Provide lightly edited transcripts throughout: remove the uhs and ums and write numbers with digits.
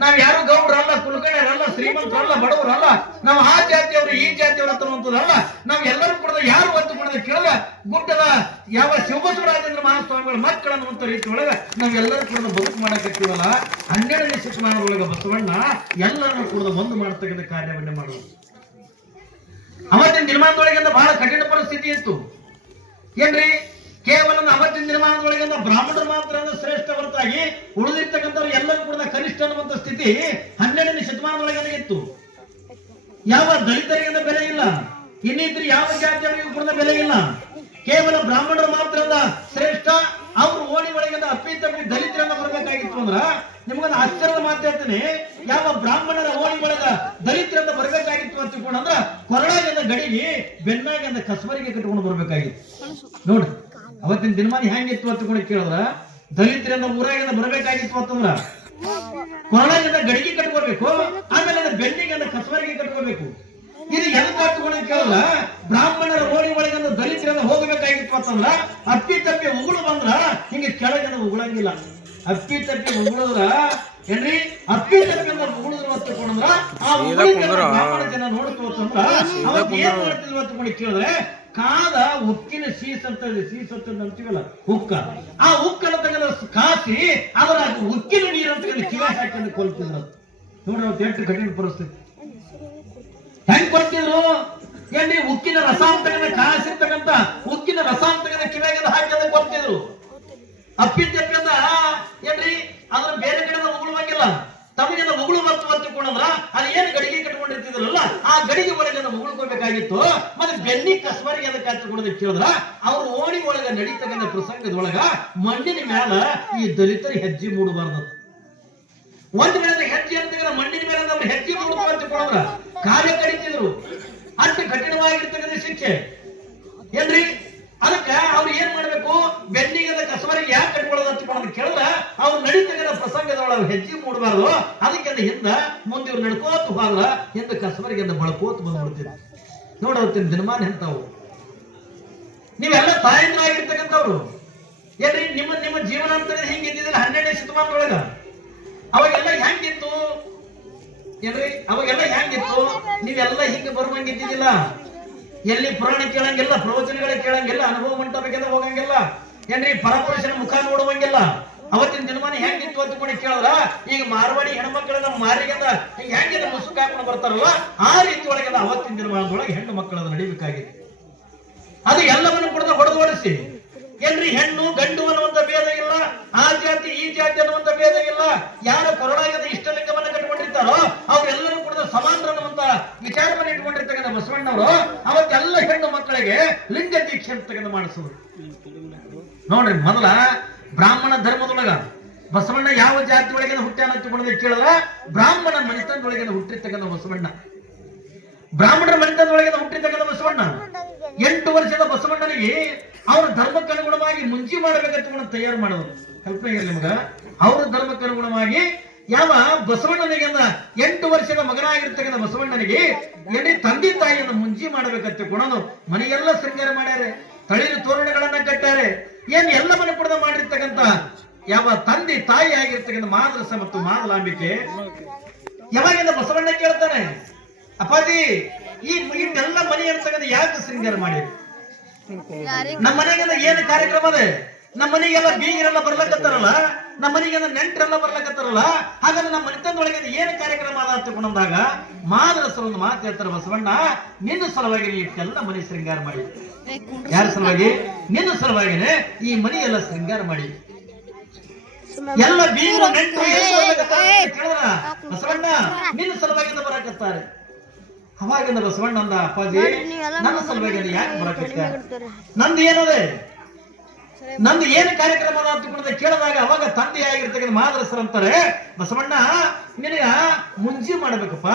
ನಾವ್ ಯಾರು ಗೌಡ್ರಲ್ಲ, ಕುಲಕರ್ಣಿಯರಲ್ಲ, ಶ್ರೀಮಂತರಲ್ಲ, ಬಡವರಲ್ಲ, ನಾವು ಆ ಜಾತಿಯವರು ಈ ಜಾತಿಯವರು ಅಂತನ್ನುವಂಥದ್ದಲ್ಲ. ನಾವ್ ಎಲ್ಲರೂ ಕೂಡ ಯಾರು ಒತ್ತು ಕೊಡೋದು ಕೇಳಿದ್ರೆ ಗುಡ್ಡದ ಯಾವ ಶಿವಬಸವರಾಜೇಂದ್ರ ಮಹಾಸ್ವಾಮಿಗಳ ಮಕ್ಕಳು ಅನ್ನುವಂಥ ರೀತಿ ಒಳಗೆ ನಾವೆಲ್ಲರೂ ಕೂಡ ಬದುಕು ಮಾಡಕತ್ತೀವಲ್ಲ. 12ನೇ ಶತಮಾನದೊಳಗೆ ಬಸವಣ್ಣ ಎಲ್ಲರನ್ನು ಕೂಡ ಒಂದು ಮಾಡತಕ್ಕಂಥ ಕಾರ್ಯವನ್ನೇ ಮಾಡೋದು. ಅವತ್ತಿನ ದಿನಮಾನದೊಳಗಿಂದ ಬಹಳ ಕಠಿಣ ಪರಿಸ್ಥಿತಿ ಇತ್ತು ಏನ್ರಿ. ಕೇವಲ ಅವತ್ತಿನ ದಿನಮಾನದೊಳಗಿಂದ ಬ್ರಾಹ್ಮಣರು ಮಾತ್ರ ಶ್ರೇಷ್ಠ ಹೊರತಾಗಿ ಉಳಿದಿರ್ತಕ್ಕಂಥವ್ರು ಎಲ್ಲರೂ ಕೂಡ ಕನಿಷ್ಠ ಅನ್ನುವಂಥ ಸ್ಥಿತಿ 12ನೇ ಶತಮಾನದೊಳಗೆ ಇತ್ತು. ಯಾವ ದಲಿತರಿಗಿಂತ ಬೆಲೆ ಇಲ್ಲ, ಇನ್ನಿತರ ಯಾವ ಜಾತಿಯವರಿಗೂ ಕೂಡ ಬೆಲೆ ಇಲ್ಲ. ಕೇವಲ ಬ್ರಾಹ್ಮಣರು ಮಾತ್ರ ಶ್ರೇಷ್ಠ. ಅವ್ರು ಓಣಿ ಒಳಗಿಂದ ಅಪ್ಪಿತಪ್ಪಿ ದಲಿತರನ್ನ ಬರಬೇಕಾಗಿತ್ತು ಅಂದ್ರ ನಿಮ್ಗೊಂದು ಆಶ್ಚರ್ಯದ ಮಾತು ಹೇಳ್ತೀನಿ. ಯಾವ ಬ್ರಾಹ್ಮಣರ ಓಣಿ ಒಳಗ ದಲಿತರನ್ನ ಬರಬೇಕಾಗಿತ್ತು ಅಂತ ತಿಳ್ಕೊಂಡ್ರ ಕೊರಳಾಗಿಂದ ಗಡಿಗೆ ಬೆನ್ನಾಗಿಂದ ಕಸಬರಿಗೆ ಕಟ್ಕೊಂಡು ಬರ್ಬೇಕಾಗಿತ್ತು. ನೋಡ್ರಿ ಅವತ್ತಿನ ದಿನಮಾನ ಹೆಂಗಿತ್ತು ಅಂತ ತಿಳ್ಕೊಂಡು ಕೇಳಿದ್ರ ದಲಿತರಿಂದ ಊರಾಗಿಂದ ಬರಬೇಕಾಗಿತ್ತು ಅಂತಂದ್ರ ಕೊರಳಾಗಿಂದ ಗಡಿಗೆ ಕಟ್ಕೋಬೇಕು, ಆಮೇಲೆ ಬೆನ್ನಿಗೆ ಕಸಬರಿಗೆ ಕಟ್ಕೋಬೇಕು. ಇದು ಎದಕ್ಕೆ ಕಟ್ಕೊಂಡು ಕೇಳಲ್ಲ. ಬ್ರಾಹ್ಮಣರ ಓಣಿ ಒಳಗಿಂದ ದಲಿತರನ್ನ ಹೋಗಬೇಕಾಗಿತ್ತು ಅಂತಂದ್ರ ಅಪ್ಪಿ ತಪ್ಪಿ ಉಗುಳು ಬಂದ್ರ ಹಿಂಗೆ ಕೆಳಗಿನ ಉಗುಳಂಗಿಲ್ಲ. ಅಪ್ಪಿ ತಪ್ಪಿ ಉಗುಳಿದ್ರ ಏನ್ರಿ, ಅಪ್ಪಿ ತಪ್ಪಿ ಉಗುಳಿದ್ರು ಅಂತ ತಿಳ್ಕೊಂಡ್ರ ಆ ಬ್ರಾಹ್ಮಣ ಜನ ನೋಡ್ತು ಅಂತಂದ್ರ ಅವತ್ತು ಏನ್ ಮಾಡ್ತಿದ್ವಿ ಅಂತ ತಿಳ್ಕೊಂಡು ಕೇಳಿದ್ರೆ ಕಾದ ಉಕ್ಕಿನ ಸೀಸಂತ ಅಂತೀವಲ್ಲ ಉಕ್ಕ, ಆ ಉಕ್ಕನ್ನು ತೆಗೆದ ಕಾಸಿ ಅದರ ಉಕ್ಕಿನ ನೀರನ್ನು ತೆಗೆದು ಕಿವಿ ಹಾಕಿ ಕೊಲ್ತಿದ್ರು. ನೋಡ್ರಿ ಅವತ್ತು ಎಷ್ಟು ಕಠಿಣ ಪರಿಸ್ಥಿತಿ. ಹೆಂಗ್ ಕೊಡ್ತಿದ್ರು ಏನ್ರಿ, ಉಕ್ಕಿನ ರಸ ತೆಗೆದ ಕಾಸಿರ್ತಕ್ಕಂತ ಉಕ್ಕಿನ ರಸ ತೆಗೆದ ಕಿವಿಯಾಗ ಹಾಕಿ ಕೊಡ್ತಿದ್ರು. ಅಪ್ಪಿದ್ದಪ್ಪಿಂದ ಏನ್ರಿ ಅದ್ರ ಬೇರೆ ಕಡೆ ಉಗುಳುವಂಗಿಲ್ಲ, ತಮಗಿಂದ ಉಗುಳು ಮತ್ತು ತಿಳ್ಕೊಂಡ್ರ ಅದು ಏನು ಗಡಿಗೆ ಕಟ್ಕೊಂಡಿರ್ತಿದ್ರಲ್ಲ ಆ ಗಡಿಗೆ ಒಳಗೆ ಉಗುಳ್ಕೋಬೇಕಾಗಿತ್ತು. ಮತ್ತೆ ಬೆನ್ನಿ ಕಸ್ಬರಿಗೆ ಅದಕ್ಕೆ ಹಚ್ಚಿಕೊಳ್ಳೋದಕ್ಕೆ ಕೇಳಿದ್ರ ಅವ್ರ ಓಣಿ ಒಳಗ ನಡೀತಕ್ಕಂಥ ಪ್ರಸಂಗದೊಳಗ ಮಣ್ಣಿನ ಮ್ಯಾಲ ಈ ದಲಿತರ ಹೆಜ್ಜೆ ಮೂಡಬಾರ್ದು. ಒಂದ್ ವೇಳೆ ಹೆಜ್ಜೆ ಅಂತ ಮಣ್ಣಿನ ಮೇಲೆ ಅವ್ರು ಹೆಜ್ಜೆ ಮೂಡ್ಕೊಂಡು ತಿಳ್ಕೊಂಡ್ರ ಕಾರ್ಯ ಕಡಿತಿದ್ರು. ಅಷ್ಟು ಕಠಿಣವಾಗಿರ್ತಕ್ಕಂಥ ಶಿಕ್ಷೆ ಏನ್ರಿ. ಅದಕ್ಕೆ ಅವ್ರು ಏನ್ ಮಾಡ್ಬೇಕು, ಬೆನ್ನಿಗೆ ಕಸಬರಿಗೆ ಯಾಕೆ ಕಟ್ಕೊಳ್ಳೋದು ಅಂತ ಕೇಳಿದ್ರ ಅವ್ರು ನಡೀತಕ್ಕಂಥ ಪ್ರಸಂಗದೊಳಗೆ ಹೆಜ್ಜೆ ಮೂಡಬಾರ್ದು. ಅದಕ್ಕೆ ಹಿಂದ ಮುಂದೆ ಇವ್ರು ನಡ್ಕೋತ ಹೋದ್ರ ಹಿಂದ ಕಸಬರಿಗೆ ಬಳಕೋತ ಬಂದ್ಬಿಡ್ತಿದ್ರು. ನೋಡವತ್ತಿನ ದಿನಮಾನ ಎಂತಾವು. ನೀವೆಲ್ಲ ತಾಯಂದ್ರಾಗಿರ್ತಕ್ಕಂಥವ್ರು ಏನ್ರಿ, ನಿಮ್ಮ ಜೀವನ ಅಂತ ಹಿಂಗಿದ್ದಿದ್ರೆ 12ನೇ ಶತಮಾನದೊಳಗ ಅವಾಗೆಲ್ಲ ಹೆಂಗಿತ್ತು ಏನ್ರಿ, ಅವಾಗೆಲ್ಲ ಹೆಂಗಿತ್ತು. ನೀವೆಲ್ಲ ಹಿಂಗ ಬರುವಂಗಿದ್ದಿದ್ದಿಲ್ಲ. ಎಲ್ಲಿ ಪುರಾಣ ಕೇಳಂಗಿಲ್ಲ, ಪ್ರವಚನಗಳ ಕೇಳಂಗಿಲ್ಲ, ಅನುಭವ ಮಂಟಪಕ್ಕೆಲ್ಲ ಹೋಗಂಗಿಲ್ಲ ಏನ್ರಿ, ಪರಪುರುಷನ ಮುಖ ನೋಡುವಂಗಿಲ್ಲ. ಅವತ್ತಿನ ದಿನಮಾನ ಹೆಂಗಿತ್ತು ಅಂತ ಕೇಳಿದ್ರ ಈಗ ಮಾರ್ವಾಡಿ ಹೆಣ್ಮಕ್ಳನ್ನ ಮಾರಿಗೆಲ್ಲ ಹಿಂಗ ಹೆಂಗಿದ ಮುಸುಕ ಹಾಕೊಂಡು ಬರ್ತಾರಲ್ಲ ಆ ರೀತಿ ಒಳಗೆಲ್ಲ ಅವತ್ತಿನ ದಿನಮಾನದೊಳಗೆ ಹೆಣ್ಣು ಮಕ್ಕಳದ ನಡಿಬೇಕಾಗಿದೆ. ಅದು ಎಲ್ಲವನ್ನು ಕೂಡ ಹೊಡೆದೋಡಿಸಿ ಏನ್ರಿ, ಹೆಣ್ಣು ಗಂಡು ಅನ್ನುವಂತ ಭೇದ ಇಲ್ಲ, ಆ ಜಾತಿ ಈ ಜಾತಿ ಅನ್ನುವಂತ ಭೇದ ಇಲ್ಲ. ಯಾರ ಕೊರಳಾಗದ ಇಷ್ಟಲಿಂಗವನ್ನ ಕಟ್ಕೊಂಡಿರ್ತಾರೋ ಅವ್ರೆಲ್ಲರೂ ಕೂಡ ಸಮಾನ ಅನ್ನುವಂತ ವಿಚಾರವನ್ನು ಇಟ್ಕೊಂಡಿರ್ತಕ್ಕಂಥ ಬಸವಣ್ಣವರು ಅವತ್ತೆಲ್ಲ ಹೆಣ್ಣು ಮಕ್ಕಳಿಗೆ ಲಿಂಗ ದೀಕ್ಷೆ ತೆಗೆದು ಮಾಡಿಸೋದು. ನೋಡ್ರಿ, ಮೊದಲ ಬ್ರಾಹ್ಮಣ ಧರ್ಮದೊಳಗ ಬಸವಣ್ಣ ಯಾವ ಜಾತಿ ಒಳಗಿನ ಹುಟ್ಟ್ಯಾನ ಅಂತ ಕೇಳಿದ್ರ ಬ್ರಾಹ್ಮಣ ಮನೆತನದೊಳಗಿನ ಹುಟ್ಟಿರ್ತಕ್ಕಂಥ ಬಸವಣ್ಣ, ಬ್ರಾಹ್ಮಣರ ಮನೆತನದೊಳಗಿನ ಹುಟ್ಟಿರ್ತಕ್ಕಂಥ ಬಸವಣ್ಣ. 8 ವರ್ಷದ ಬಸವಣ್ಣನಿಗೆ ಅವರ ಧರ್ಮಕ್ಕನುಗುಣವಾಗಿ ಮುಂಜಿ ಮಾಡಬೇಕಂತ ತಯಾರು ಮಾಡೋದು. ಕಲ್ಪನೆ ಇರಲಿ ನಿಮಗ. ಅವರ ಧರ್ಮಕ್ಕನುಗುಣವಾಗಿ ಯಾವ ಬಸವಣ್ಣನಿಗೆ 8 ವರ್ಷದ ಮಗನಾಗಿರ್ತಕ್ಕಂಥ ಬಸವಣ್ಣನಿಗೆ ಎಲ್ಲಿ ತಂದೆ ತಾಯಿಯನ್ನು ಮುಂಜಿ ಮಾಡಬೇಕಂತ ಕೊಡೋದು. ಮನೆಗೆಲ್ಲ ಶೃಂಗಾರ ಮಾಡ್ಯಾರೆ, ತಳಿರು ತೋರಣಗಳನ್ನ ಕಟ್ಟಾರೆ, ಏನ್ ಎಲ್ಲವನ್ನು ಕೂಡ ಮಾಡಿರ್ತಕ್ಕಂಥ ಯಾವ ತಂದೆ ತಾಯಿ ಆಗಿರ್ತಕ್ಕಂಥ ಮಾದ್ರಸ ಮತ್ತು ಮಾದಲಾಂಬಿಕೆ ಯಾವಾಗಿಂದ ಬಸವಣ್ಣ ಕೇಳ್ತಾನೆ, ಅಪ್ಪಾಜಿ ಈ ಎಲ್ಲ ಮನೆ ಇರ್ತಕ್ಕಂಥ ಯಾಕೆ ಶೃಂಗಾರ ಮಾಡಿ, ನಮ್ಮ ಮನೆಗೆಲ್ಲ ಏನು ಕಾರ್ಯಕ್ರಮ ಅದೇ, ನಮ್ಮ ಮನೆಗೆಲ್ಲ ಬೀಗರೆಲ್ಲ ಬರ್ಲಕತ್ತಾರಲ್ಲ, ನಮ್ಮ ಮನೆಗೆಲ್ಲ ನೆಂಟರೆಲ್ಲ ಬರ್ಲಕತ್ತಾರಲ್ಲ, ಹಾಗಾದ್ರೆ ನಮ್ಮ ಮನೆತನದೊಳಗೆ ಏನು ಕಾರ್ಯಕ್ರಮ ಅದ ಅಂತ ತಗೊಂಡಾಗ ಮಾದ್ರಸರೊಂದು ಮಾತು ಹೇಳ್ತಾರೆ, ಬಸವಣ್ಣ ನಿನ್ನ ಸಲುವಾಗಿ ಇಷ್ಟೆಲ್ಲ ಮನೆ ಶೃಂಗಾರ ಮಾಡಿ. ಯಾರ ಸಲುವಾಗಿ? ನಿನ್ನ ಸಲುವಾಗಿನೇ ಈ ಮನೆಯೆಲ್ಲ ಶೃಂಗಾರ ಮಾಡಿ. ಎಲ್ಲ ಬೀಗರು ನೆಂಟರು ಕೇಳಿದ್ರ ಬಸವಣ್ಣ ನಿನ್ನ ಸಲುವಾಗಿಂದ ಬರಕತ್ತಾರೆ. ಅವಾಗಿಂದ ಬಸವಣ್ಣ ಅಂದ, ಅಪ್ಪಾಜಿ ನನ್ನ ಸಲುವಾಗಿ ಯಾಕೆ ಬರಕತ್ತಾರೆ, ನಂದು ಏನದೆ, ನಂದು ಏನು ಕಾರ್ಯಕ್ರಮ ಅದ ಅಂತ ಕೇಳಿದಾಗ ಅವಾಗ ತಂದೆ ಆಗಿರ್ತಕ್ಕಂಥ ಮಾದ್ರಸರು ಅಂತಾರೆ, ಬಸವಣ್ಣ ನಿನಗ ಮುಂಜಿ ಮಾಡ್ಬೇಕಪ್ಪ,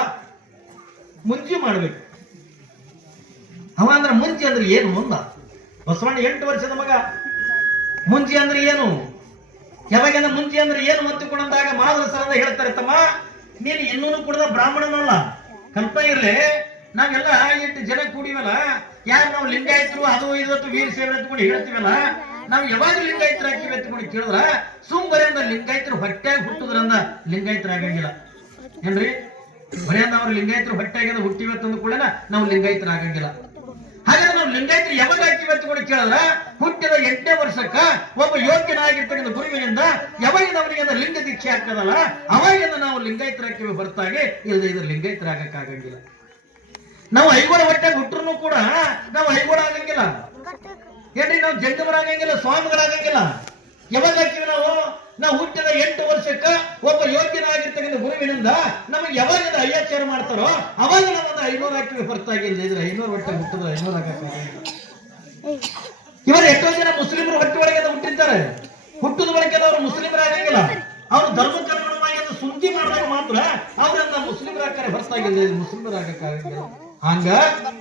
ಮುಂಜಿ ಮಾಡ್ಬೇಕು. ಅವ ಅಂದ್ರೆ ಮುಂಜಿ ಅಂದ್ರೆ ಏನು ಮುಂದ. ಬಸವಣ್ಣ 8 ವರ್ಷದ ಮಗ, ಮುಂಜಿ ಅಂದ್ರೆ ಏನು, ಯಾವಾಗ ಮುಂಜಿ ಅಂದ್ರೆ ಏನು ಮತ್ತುಕೊಂಡಾಗ ಮಾದ್ರಸರಂದ ಹೇಳ್ತಾರೆ, ತಮ್ಮ ನೀನು ಇನ್ನೂ ಕೂಡ ಬ್ರಾಹ್ಮಣನಲ್ಲ. ಕಲ್ಪನೆ ಇರ್ಲಿ, ನಾವೆಲ್ಲ 8 ಜನ ಕೂಡಿವಲ್ಲ, ಯಾರು ನಾವು ಲಿಂಗಾಯತರು ಅದು ಇದತ್ತು ವೀರ ಸೇವೆ ಎತ್ಕೊಂಡು ಹೇಳ್ತೀವಲ್ಲ, ನಾವು ಯಾವಾಗ ಲಿಂಗಾಯತರ ಹಾಕಿವಿ ಎತ್ಕೊಂಡು ಕೇಳಿದ್ರ ಸುಮ್ಮನೆ ಲಿಂಗಾಯತರು ಹೊಟ್ಟೆಯಾಗಿ ಹುಟ್ಟುದ್ರಂದ ಲಿಂಗಾಯತರ ಆಗಂಗಿಲ್ಲ. ಏನ್ರಿ ಬರೀ ನಾವು ಲಿಂಗಾಯತರು ಹೊಟ್ಟೆಗೆ ಹುಟ್ಟಿವತ್ತಂದು ಕೂಡ ನಾವು ಲಿಂಗಾಯತರು ಆಗಂಗಿಲ್ಲ. ಹಾಗಾದ್ರೆ ನಾವು ಲಿಂಗಾಯತರು ಯಾವಾಗ ಹಾಕಿವತ್ತು ಕೂಡ ಕೇಳಿದ್ರ ಹುಟ್ಟಿದ 8ನೇ ವರ್ಷಕ್ಕ ಒಬ್ಬ ಯೋಗ್ಯನಾಗಿರ್ತಕ್ಕಂಥ ಗುರುವಿನಿಂದ ಯಾವಾಗ ಅವನಿಗೆ ಲಿಂಗ ದೀಕ್ಷೆ ಹಾಕದಲ್ಲ ಅವಾಗಿಂದ ನಾವು ಲಿಂಗಾಯತರ ಹಾಕಿವಿ ಹೊರತಾಗಿ ಇಲ್ಲದೆ ಇದ್ರ ಲಿಂಗಾಯತರ ಆಗಕ್ಕಾಗಂಗಿಲ್ಲ. ನಾವು ಐಗೋಳ ಹೊಟ್ಟೆ ಹುಟ್ಟರು ಕೂಡ ನಾವು ಐಗೋಳ ಆಗಂಗಿಲ್ಲ ಏನ್ರಿ, ನಾವು ಜಂಗಮರಾಗಂಗಿಲ್ಲ, ಸ್ವಾಮಿಗಳಾಗಂಗಿಲ್ಲ. ಯಾವಾಗ ಹಾಕಿವಿ ನಾವು ಹುಟ್ಟಿದ 8 ವರ್ಷಕ್ಕ ಒಬ್ಬ ಯೋಗ್ಯನಾಗಿರ್ತಕ್ಕಂಥ ಗುರುವಿನಿಂದ ನಮಗೆ ಯಾವಾಗ ಅಯ್ಯಾಚಾರ ಮಾಡ್ತಾರೋ ಅವಾಗ ನಾವೊಂದು 500 ಹಾಕಿವಿ ಹೊರತಾಗಿ ಇದ್ರೆ 500 ಹೊಟ್ಟೆ ಹುಟ್ಟದ 500 ಹಾಕಕ್ಕಾಗಂಗಿಲ್ಲ. ಇವರು ಎಷ್ಟೋ ಜನ ಮುಸ್ಲಿಮರು ಹೊಟ್ಟೆ ಒಳಗೆ ಹುಟ್ಟಿರ್ತಾರೆ, ಹುಟ್ಟದ ಒಳಗೆ ಅವರು ಮುಸ್ಲಿಮರಾಗಂಗಿಲ್ಲ. ಅವರು ಧರ್ಮಕ್ಕನುಗುಣವಾಗಿ ಸುದ್ದಿ ಮಾಡಿದಾಗ ಮಾತ್ರ ಅವರನ್ನ ಮುಸ್ಲಿಮರಾಗ್ತಾರೆ ಹೊರತಾಗಿ ಮುಸ್ಲಿಮರಾಗಕ್ಕಾಗಂಗಿಲ್ಲ. ಹಂಗ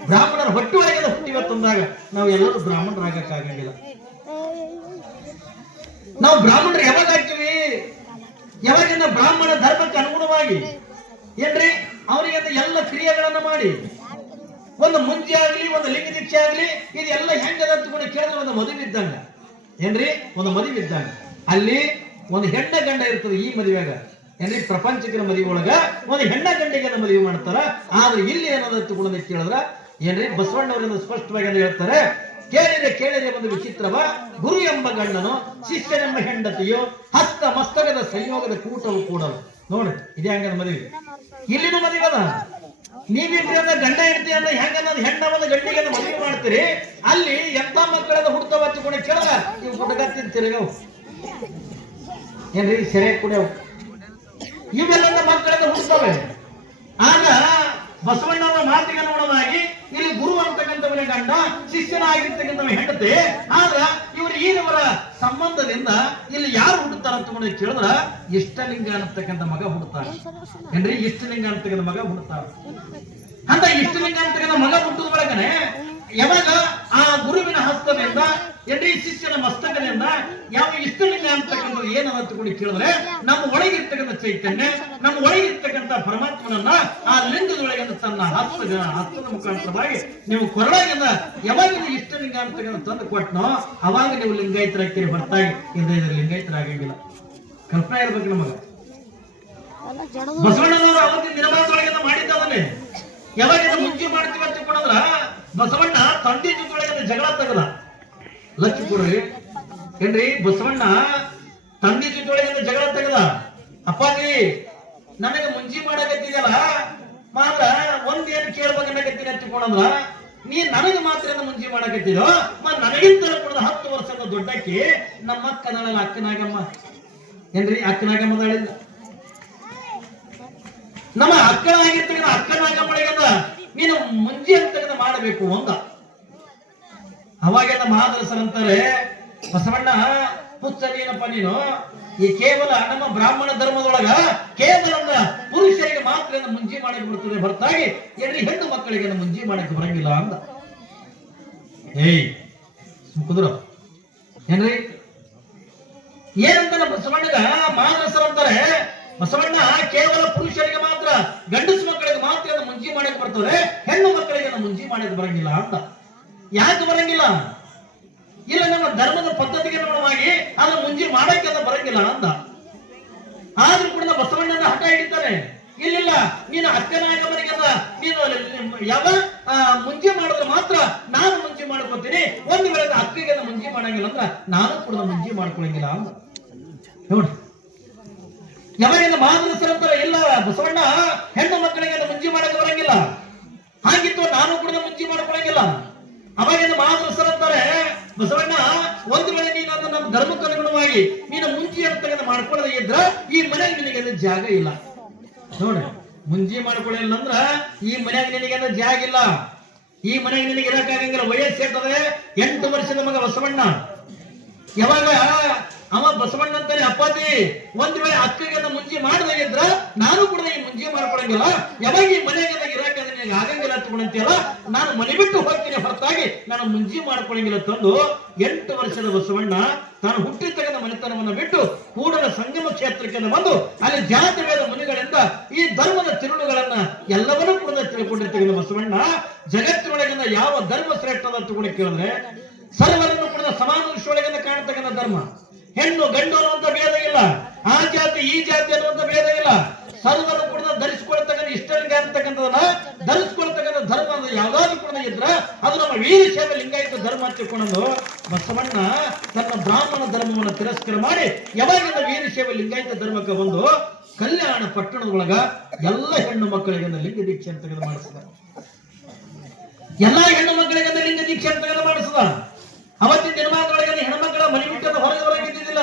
ಬ್ರಾಹ್ಮಣರ ಹೊಟ್ಟೆ ಒಳಗೆ ಹುಟ್ಟಿವತ್ತಂದಾಗ ನಾವು ಎಲ್ಲರೂ ಬ್ರಾಹ್ಮಣರಾಗಕ್ಕಾಗಂಗಿಲ್ಲ. ನಾವು ಬ್ರಾಹ್ಮಣರು ಯಾವಾಗ ಆಗ್ತೀವಿ? ಯಾವಾಗಿಂದ ಬ್ರಾಹ್ಮಣ ಧರ್ಮಕ್ಕೆ ಅನುಗುಣವಾಗಿ ಏನ್ರಿ ಅವರಿಗೆ ಎಲ್ಲ ಕ್ರಿಯೆಗಳನ್ನ ಮಾಡಿ ಒಂದು ಮುಂಜಿ ಆಗ್ಲಿ ಒಂದು ಲಿಂಗ ದೀಕ್ಷೆ ಆಗ್ಲಿ ಇದೆಲ್ಲ ಹೆಂಗದ ಅಂತ ಕೇಳಿದ್ರೆ ಒಂದು ಮದುವೆ ಇದ್ದಂಗ ಏನ್ರಿ, ಒಂದು ಮದುವೆ ಇದ್ದಂಗ ಅಲ್ಲಿ ಒಂದು ಹೆಣ್ಣ ಗಂಡ ಇರ್ತದೆ. ಈ ಮದುವೆಗ ಏನ್ರಿ ಪ್ರಪಂಚಕ್ಕಿನ ಮದುವೆ ಒಳಗ ಒಂದು ಹೆಣ್ಣ ಗಂಡಿಗೆ ಮದುವೆ ಮಾಡ್ತಾರ. ಆದ್ರೆ ಇಲ್ಲಿ ಏನದ ಅಂತ ಕೇಳಿದ್ರ ಏನ್ರಿ ಬಸವಣ್ಣವರಿಂದ ಸ್ಪಷ್ಟವಾಗಿ ಹೇಳ್ತಾರೆ, ಕೇಳಿರೆ ಒಂದು ವಿಚಿತ್ರವ ಗುರು ಎಂಬ ಗಂಡನು ಶಿಷ್ಯನೆಂಬ ಹೆಂಡತಿಯು ಹಸ್ತ ಮಸ್ತಕದ ಸಂಯೋಗದ ಕೂಟವು ಕೂಡಲು. ನೋಡಿ ಇದೇ ಹಂಗದ ಮದುವೆ, ಇಲ್ಲಿನ ಮದುವೆ ಅದ. ನೀವಿಬ್ರಿ ಗಂಡ ಹೆಂಡತಿ ಅಂದ್ರೆ ಹೆಂಗನ್ನೋದು ಹೆಣ್ಣ ಒಂದು ಗಂಡಿಗೆ ಮದುವೆ ಮಾಡ್ತೀರಿ, ಅಲ್ಲಿ ಎಂತ ಮಕ್ಕಳನ್ನ ಹುಡ್ತಾವ ಹಚ್ಕೊಂಡು ಕೇಳದ ಇವು ಹುಡುಗತ್ತಿರ್ತೀರಿ ನಾವು ಏನ್ರಿ ಸೆರೆ ಕುಡಿಯವು ಇವೆಲ್ಲ ಮಕ್ಕಳನ್ನ ಹುಡ್ತವೆ. ಆಗ ಬಸವಣ್ಣವರ ಮಾತಿಗೆ ಅನುಗುಣವಾಗಿ ಇಲ್ಲಿ ಗುರು ಅಂತಕ್ಕಂಥವನ ಗಂಡ ಶಿಷ್ಯನಾಗಿರ್ತಕ್ಕಂಥವ ಹೆಂಡತಿ. ಆದ್ರ ಇವರು ಈರವರ ಸಂಬಂಧದಿಂದ ಇಲ್ಲಿ ಯಾರು ಹುಡುಕ್ತಾರ ಅಂತ ಕೇಳಿದ್ರ ಇಷ್ಟಲಿಂಗ ಅನ್ನತಕ್ಕಂಥ ಮಗ ಹುಡುಕ್ತಾರ ಏನ್ರಿ, ಇಷ್ಟಲಿಂಗ ಅಂತಕ್ಕಂಥ ಮಗ ಹುಡುಕ್ತಾರ. ಅಂತ ಇಷ್ಟಲಿಂಗ ಅಂತಕ್ಕಂಥ ಮಗ ಹುಟ್ಟುದ ಒಳಗನೆ ಯಾವಾಗ ಆ ಗುರುವಿನ ಹಸ್ತದಿಂದ ಏನ್ರಿ ಶಿಷ್ಯನ ಮಸ್ತಕದಿಂದ ಯಾವ ಇಷ್ಟಲಿಂಗ ಅಂತಕ್ಕಂಥದ್ದು ಏನದ ಅಂತ ಕೇಳಿದ್ರೆ ನಮ್ಮ ಒಳಗಿರ್ತಕ್ಕಂಥ ಚೈತನ್ಯ, ನಮ್ಮ ಒಳಗಿರ್ತಕ್ಕಂಥ ಪರಮಾತ್ಮನನ್ನ ಆ ಲಿಂಗದೊಳಗೆ ತನ್ನ ಹಸ್ತದ ಮುಖಾಂತರವಾಗಿ ನೀವು ಕೊರಳಾಗಿಂದ ಯಾವಾಗ ಇಷ್ಟಲಿಂಗ ಅಂತಕ್ಕಂಥ ತಂದು ಕೊಟ್ಟನೋ ಅವಾಗ ನೀವು ಲಿಂಗಾಯತರಾಗ್ತೀರಿ ಹೊರತಾಗಿ ಇದ್ರ ಲಿಂಗಾಯತರಾಗಂಗಿಲ್ಲ. ಕಲ್ಪನೆ ಇರ್ಬೇಕು ನಮಗ. ಬಸವಣ್ಣನವರು ಅವತ್ತಿನ ನಿರ್ಮಾಣದೊಳಗೆ ಮಾಡಿದ್ದವನ್ನೇ ಯಾವಾಗ ಮುಂಚೆ ಮಾಡ್ತೀವಿ ಅಂತ ಕೊಡದ್ರ ಬಸವಣ್ಣ ತಂದೆ ಜೊತೆಯೊಳಗೆ ಜಗಳ ತೆಗದ. ಲಕ್ಷ್ಮಿ ಕೊಡ್ರಿ ಏನ್ರಿ, ಬಸವಣ್ಣ ತಂದೆ ಜೊತೆಯೊಳಗೆ ಜಗಳ ತೆಗದ. ಅಪ್ಪಾಜಿ ನನಗೆ ಮುಂಜಿ ಮಾಡಕತ್ತಿದಲ್ಲ ಮಾತ್ರ ಒಂದೇನು ಕೇಳ್ಬೇಕನ್ನಕತ್ತೀನಿ ಹಚ್ಚಿಕೊಂಡಂದ್ರ ನೀ ನನಗೆ ಮಾತ್ರ ಮುಂಜಿ ಮಾಡಕತ್ತಿದೋ ನನಗಿಂತ ಕೊಡದ 10 ವರ್ಷದ ದೊಡ್ಡಕ್ಕಿ ನಮ್ಮ ಅಕ್ಕನಲ್ಲ ಅಕ್ಕನಾಗಮ್ಮ ಏನ್ರಿ, ಅಕ್ಕನಾಗಮ್ಮಗಳಿಲ್ಲ ನಮ್ಮ ಅಕ್ಕನಾಗಿರ್ತಕ್ಕಂಥ ಅಕ್ಕನಾಗಮ್ಮಳಿಗದ ನೀನು ಮುಂಜಿ ಅಂತ ಮಾಡಬೇಕು ಒಂದ. ಅವಾಗೆಲ್ಲ ಮಹಾದರಸರಂತಾರೆ ಬಸವಣ್ಣ ಪುಸ್ತಕೇನಪ್ಪ ನೀನು ಈ ಕೇವಲ ನಮ್ಮ ಬ್ರಾಹ್ಮಣ ಧರ್ಮದೊಳಗ ಕೇವಲ ಪುರುಷರಿಗೆ ಮಾತ್ರ ಮುಂಜಿ ಮಾಡಕ್ಕೆ ಬರ್ತದೆ ಹೊರತಾಗಿ ಏನ್ರಿ ಹೆಣ್ಣು ಮಕ್ಕಳಿಗೆ ಮುಂಜಿ ಮಾಡಕ್ಕೆ ಬರಂಗಿಲ್ಲ ಅಂದ. ಏಯ್ ಕುದುರ ಏನ್ರಿ ಏನಂತ ಬಸವಣ್ಣಗ ಮಹಾದರಸರಂತಾರೆ ಬಸವಣ್ಣ ಕೇವಲ ಪುರುಷರಿಗೆ ಮಾತ್ರ ಗಂಡಸು ಮಕ್ಕಳಿಗೆ ಮಾತ್ರ ಮುಂಜಿ ಮಾಡಕ್ಕೆ ಬರ್ತದೆ, ಹೆಣ್ಣು ಮಕ್ಕಳಿಗೆ ಮುಂಜಿ ಮಾಡಕ್ಕೆ ಬರಂಗಿಲ್ಲ ಅಂತ. ಯಾಕೆ ಬರಂಗಿಲ್ಲ? ಇಲ್ಲ ನಮ್ಮ ಧರ್ಮದ ಪದ್ಧತಿಗೆ ಅನುಗುಣವಾಗಿ ಅದನ್ನು ಮುಂಜಿ ಮಾಡಕ್ಕೆ ಅದು ಬರಂಗಿಲ್ಲ ಅಂದ. ಆದ್ರೂ ಕೂಡ ಬಸವಣ್ಣನ ಹಠ ಹಿಡಿತಾರೆ, ಇಲ್ಲಿಲ್ಲ ನೀನು ಅಕ್ಕನಾಗಮನಿಗೆ ನೀನು ಯಾವ ಮುಂಜಿ ಮಾಡಿದ್ರೆ ಮಾತ್ರ ನಾನು ಮುಂಜಿ ಮಾಡ್ಕೊತೀನಿ, ಒಂದು ವೇಳೆ ಅಕ್ಕಿಗೆ ಮುಂಜಿ ಮಾಡಂಗಿಲ್ಲ ಅಂದ್ರ ನಾನು ಕೂಡ ಮುಂಜಿ ಮಾಡ್ಕೊಳಂಗಿಲ್ಲ ಅಂದ. ನೋಡಿ ಯಾವಾಗ ಮಹಾದರಸರಂತರ ಇಲ್ಲ ಬಸವಣ್ಣ ಹೆಣ್ಣು ಮಕ್ಕಳಿಗೆ ಮುಂಜಿ ಮಾಡಕ್ಕೆ ಬರಂಗಿಲ್ಲ, ಹಾಗಿತ್ತು ನಾನು ಕೂಡ ಮುಂಜಿ ಮಾಡ್ಕೊಳಂಗಿಲ್ಲ. ಅವಾಗಿಂದ ಮಹಾದರಸರಂತಾರೆ ಬಸವಣ್ಣ ಒಂದು ವೇಳೆ ನೀನು ನಮ್ಮ ಧರ್ಮಕ್ಕೆ ಅನುಗುಣವಾಗಿ ನೀನು ಮುಂಜಿ ಅಂತ ಮಾಡ್ಕೊಳ್ಳದೆ ಇದ್ರ ಈ ಮನೆಗೆ ನಿನಗೆ ಜಾಗ ಇಲ್ಲ. ನೋಡಿ ಮುಂಜಿ ಮಾಡ್ಕೊಳ್ಳಿಲ್ಲ ಅಂದ್ರ ಈ ಮನೆಗೆ ನಿನಗೆ ಜಾಗ ಇಲ್ಲ, ಈ ಮನೆಗೆ ನಿನಗೆ ಇರಕ್ಕಾಗಂಗಿಲ್ಲ. ವಯಸ್ಸೇರ್ತದೆ 8 ವರ್ಷದ ಮಗ ಬಸವಣ್ಣ. ಯಾವಾಗ ಅವ ಬಸವಣ್ಣ ಅಂತಾನೆ ಅಪ್ಪಾಜಿ ಒಂದ್ ವೇಳೆ ಅಕ್ಕಗೆ ಮುಂಜಿ ಮಾಡದಾಗಿದ್ರ ನಾನು ಕೂಡ ಈ ಮುಂಜಿ ಮಾಡ್ಕೊಳಂಗಿಲ್ಲ, ಯಾವಾಗ ಈ ಮನೆಗೆ ಇರಾಕ ಆಗಂಗಿಲ್ಲ ಅಂತಕೊಂಡಂತೀಯಲ್ಲ ನಾನು ಮನೆ ಬಿಟ್ಟು ಹೋಗ್ತೀನಿ ಹೊರತಾಗಿ ನಾನು ಮುಂಜಿ ಮಾಡ್ಕೊಳಂಗಿಲ್ಲ ತಂದು 8 ವರ್ಷದ ಬಸವಣ್ಣ ತಾನು ಹುಟ್ಟಿರ್ತಕ್ಕಂಥ ಮನೆತನವನ್ನು ಬಿಟ್ಟು ಕೂಡಲ ಸಂಗಮ ಕ್ಷೇತ್ರಕ್ಕೆ ಬಂದು ಅಲ್ಲಿ ಜಾತಿವೇದ ಮುನಿಗಳಿಂದ ಈ ಧರ್ಮದ ತಿರುಳುಗಳನ್ನ ಎಲ್ಲವನ್ನೂ ಕೂಡ ತಿಳ್ಕೊಂಡಿರ್ತಕ್ಕಂಥ ಬಸವಣ್ಣ ಜಗತ್ತಿನೊಳಗಿಂದ ಯಾವ ಧರ್ಮ ಶ್ರೇಷ್ಠದ ಅಂತ ಕೇಳಿದ್ರೆ ಸರ್ವರನ್ನು ಕೂಡ ಸಮಾನ ದೃಷ್ಟಿಯೊಳಗಿಂದ ಕಾಣತಕ್ಕಂಥ ಧರ್ಮ. ಹೆಣ್ಣು ಗಂಡು ಅನ್ನುವಂತ ಭೇದ ಇಲ್ಲ, ಆ ಜಾತಿ ಈ ಜಾತಿ ಅನ್ನುವಂತ ಭೇದ ಇಲ್ಲ, ಸರ್ವರು ಕೂಡ ಅಂತಕ್ಕಂಥದನ್ನ ಧರಿಸ್ಕೊಳ್ತಕ್ಕಂಥ ಧರ್ಮ ಅಂದ್ರೆ ಯಾವ್ದಾದ್ರು ಕೂಡ ಇದ್ರ ಅದು ನಮ್ಮ ವೀರಶೈವ ಲಿಂಗಾಯತ ಧರ್ಮ ಅಂತ ತಿಳ್ಕೊಂಡು ಬಸವಣ್ಣ ತನ್ನ ಬ್ರಾಹ್ಮಣ ಧರ್ಮವನ್ನು ತಿರಸ್ಕಾರ ಮಾಡಿ ಯಾವಾಗಿಂದ ವೀರಶೈವ ಲಿಂಗಾಯತ ಧರ್ಮಕ್ಕೆ ಬಂದು ಕಲ್ಯಾಣ ಪಟ್ಟಣದೊಳಗ ಎಲ್ಲ ಹೆಣ್ಣು ಮಕ್ಕಳಿಗೆ ಲಿಂಗ ದೀಕ್ಷೆ ಅಂತ ಮಾಡಿಸಿದ. ಎಲ್ಲಾ ಹೆಣ್ಣು ಮಕ್ಕಳಿಗೆ ಲಿಂಗ ದೀಕ್ಷೆ ಅಂತ ಮಾಡಿಸಿದ. ಅವತ್ತಿನ ದಿನಮಾನದೊಳಗೆ ಹೆಣ್ಮಕ್ಕಳ ಮನೆ ಬಿಟ್ಟದ ಹೊರಗಿದ್ದಿದ್ದಿಲ್ಲ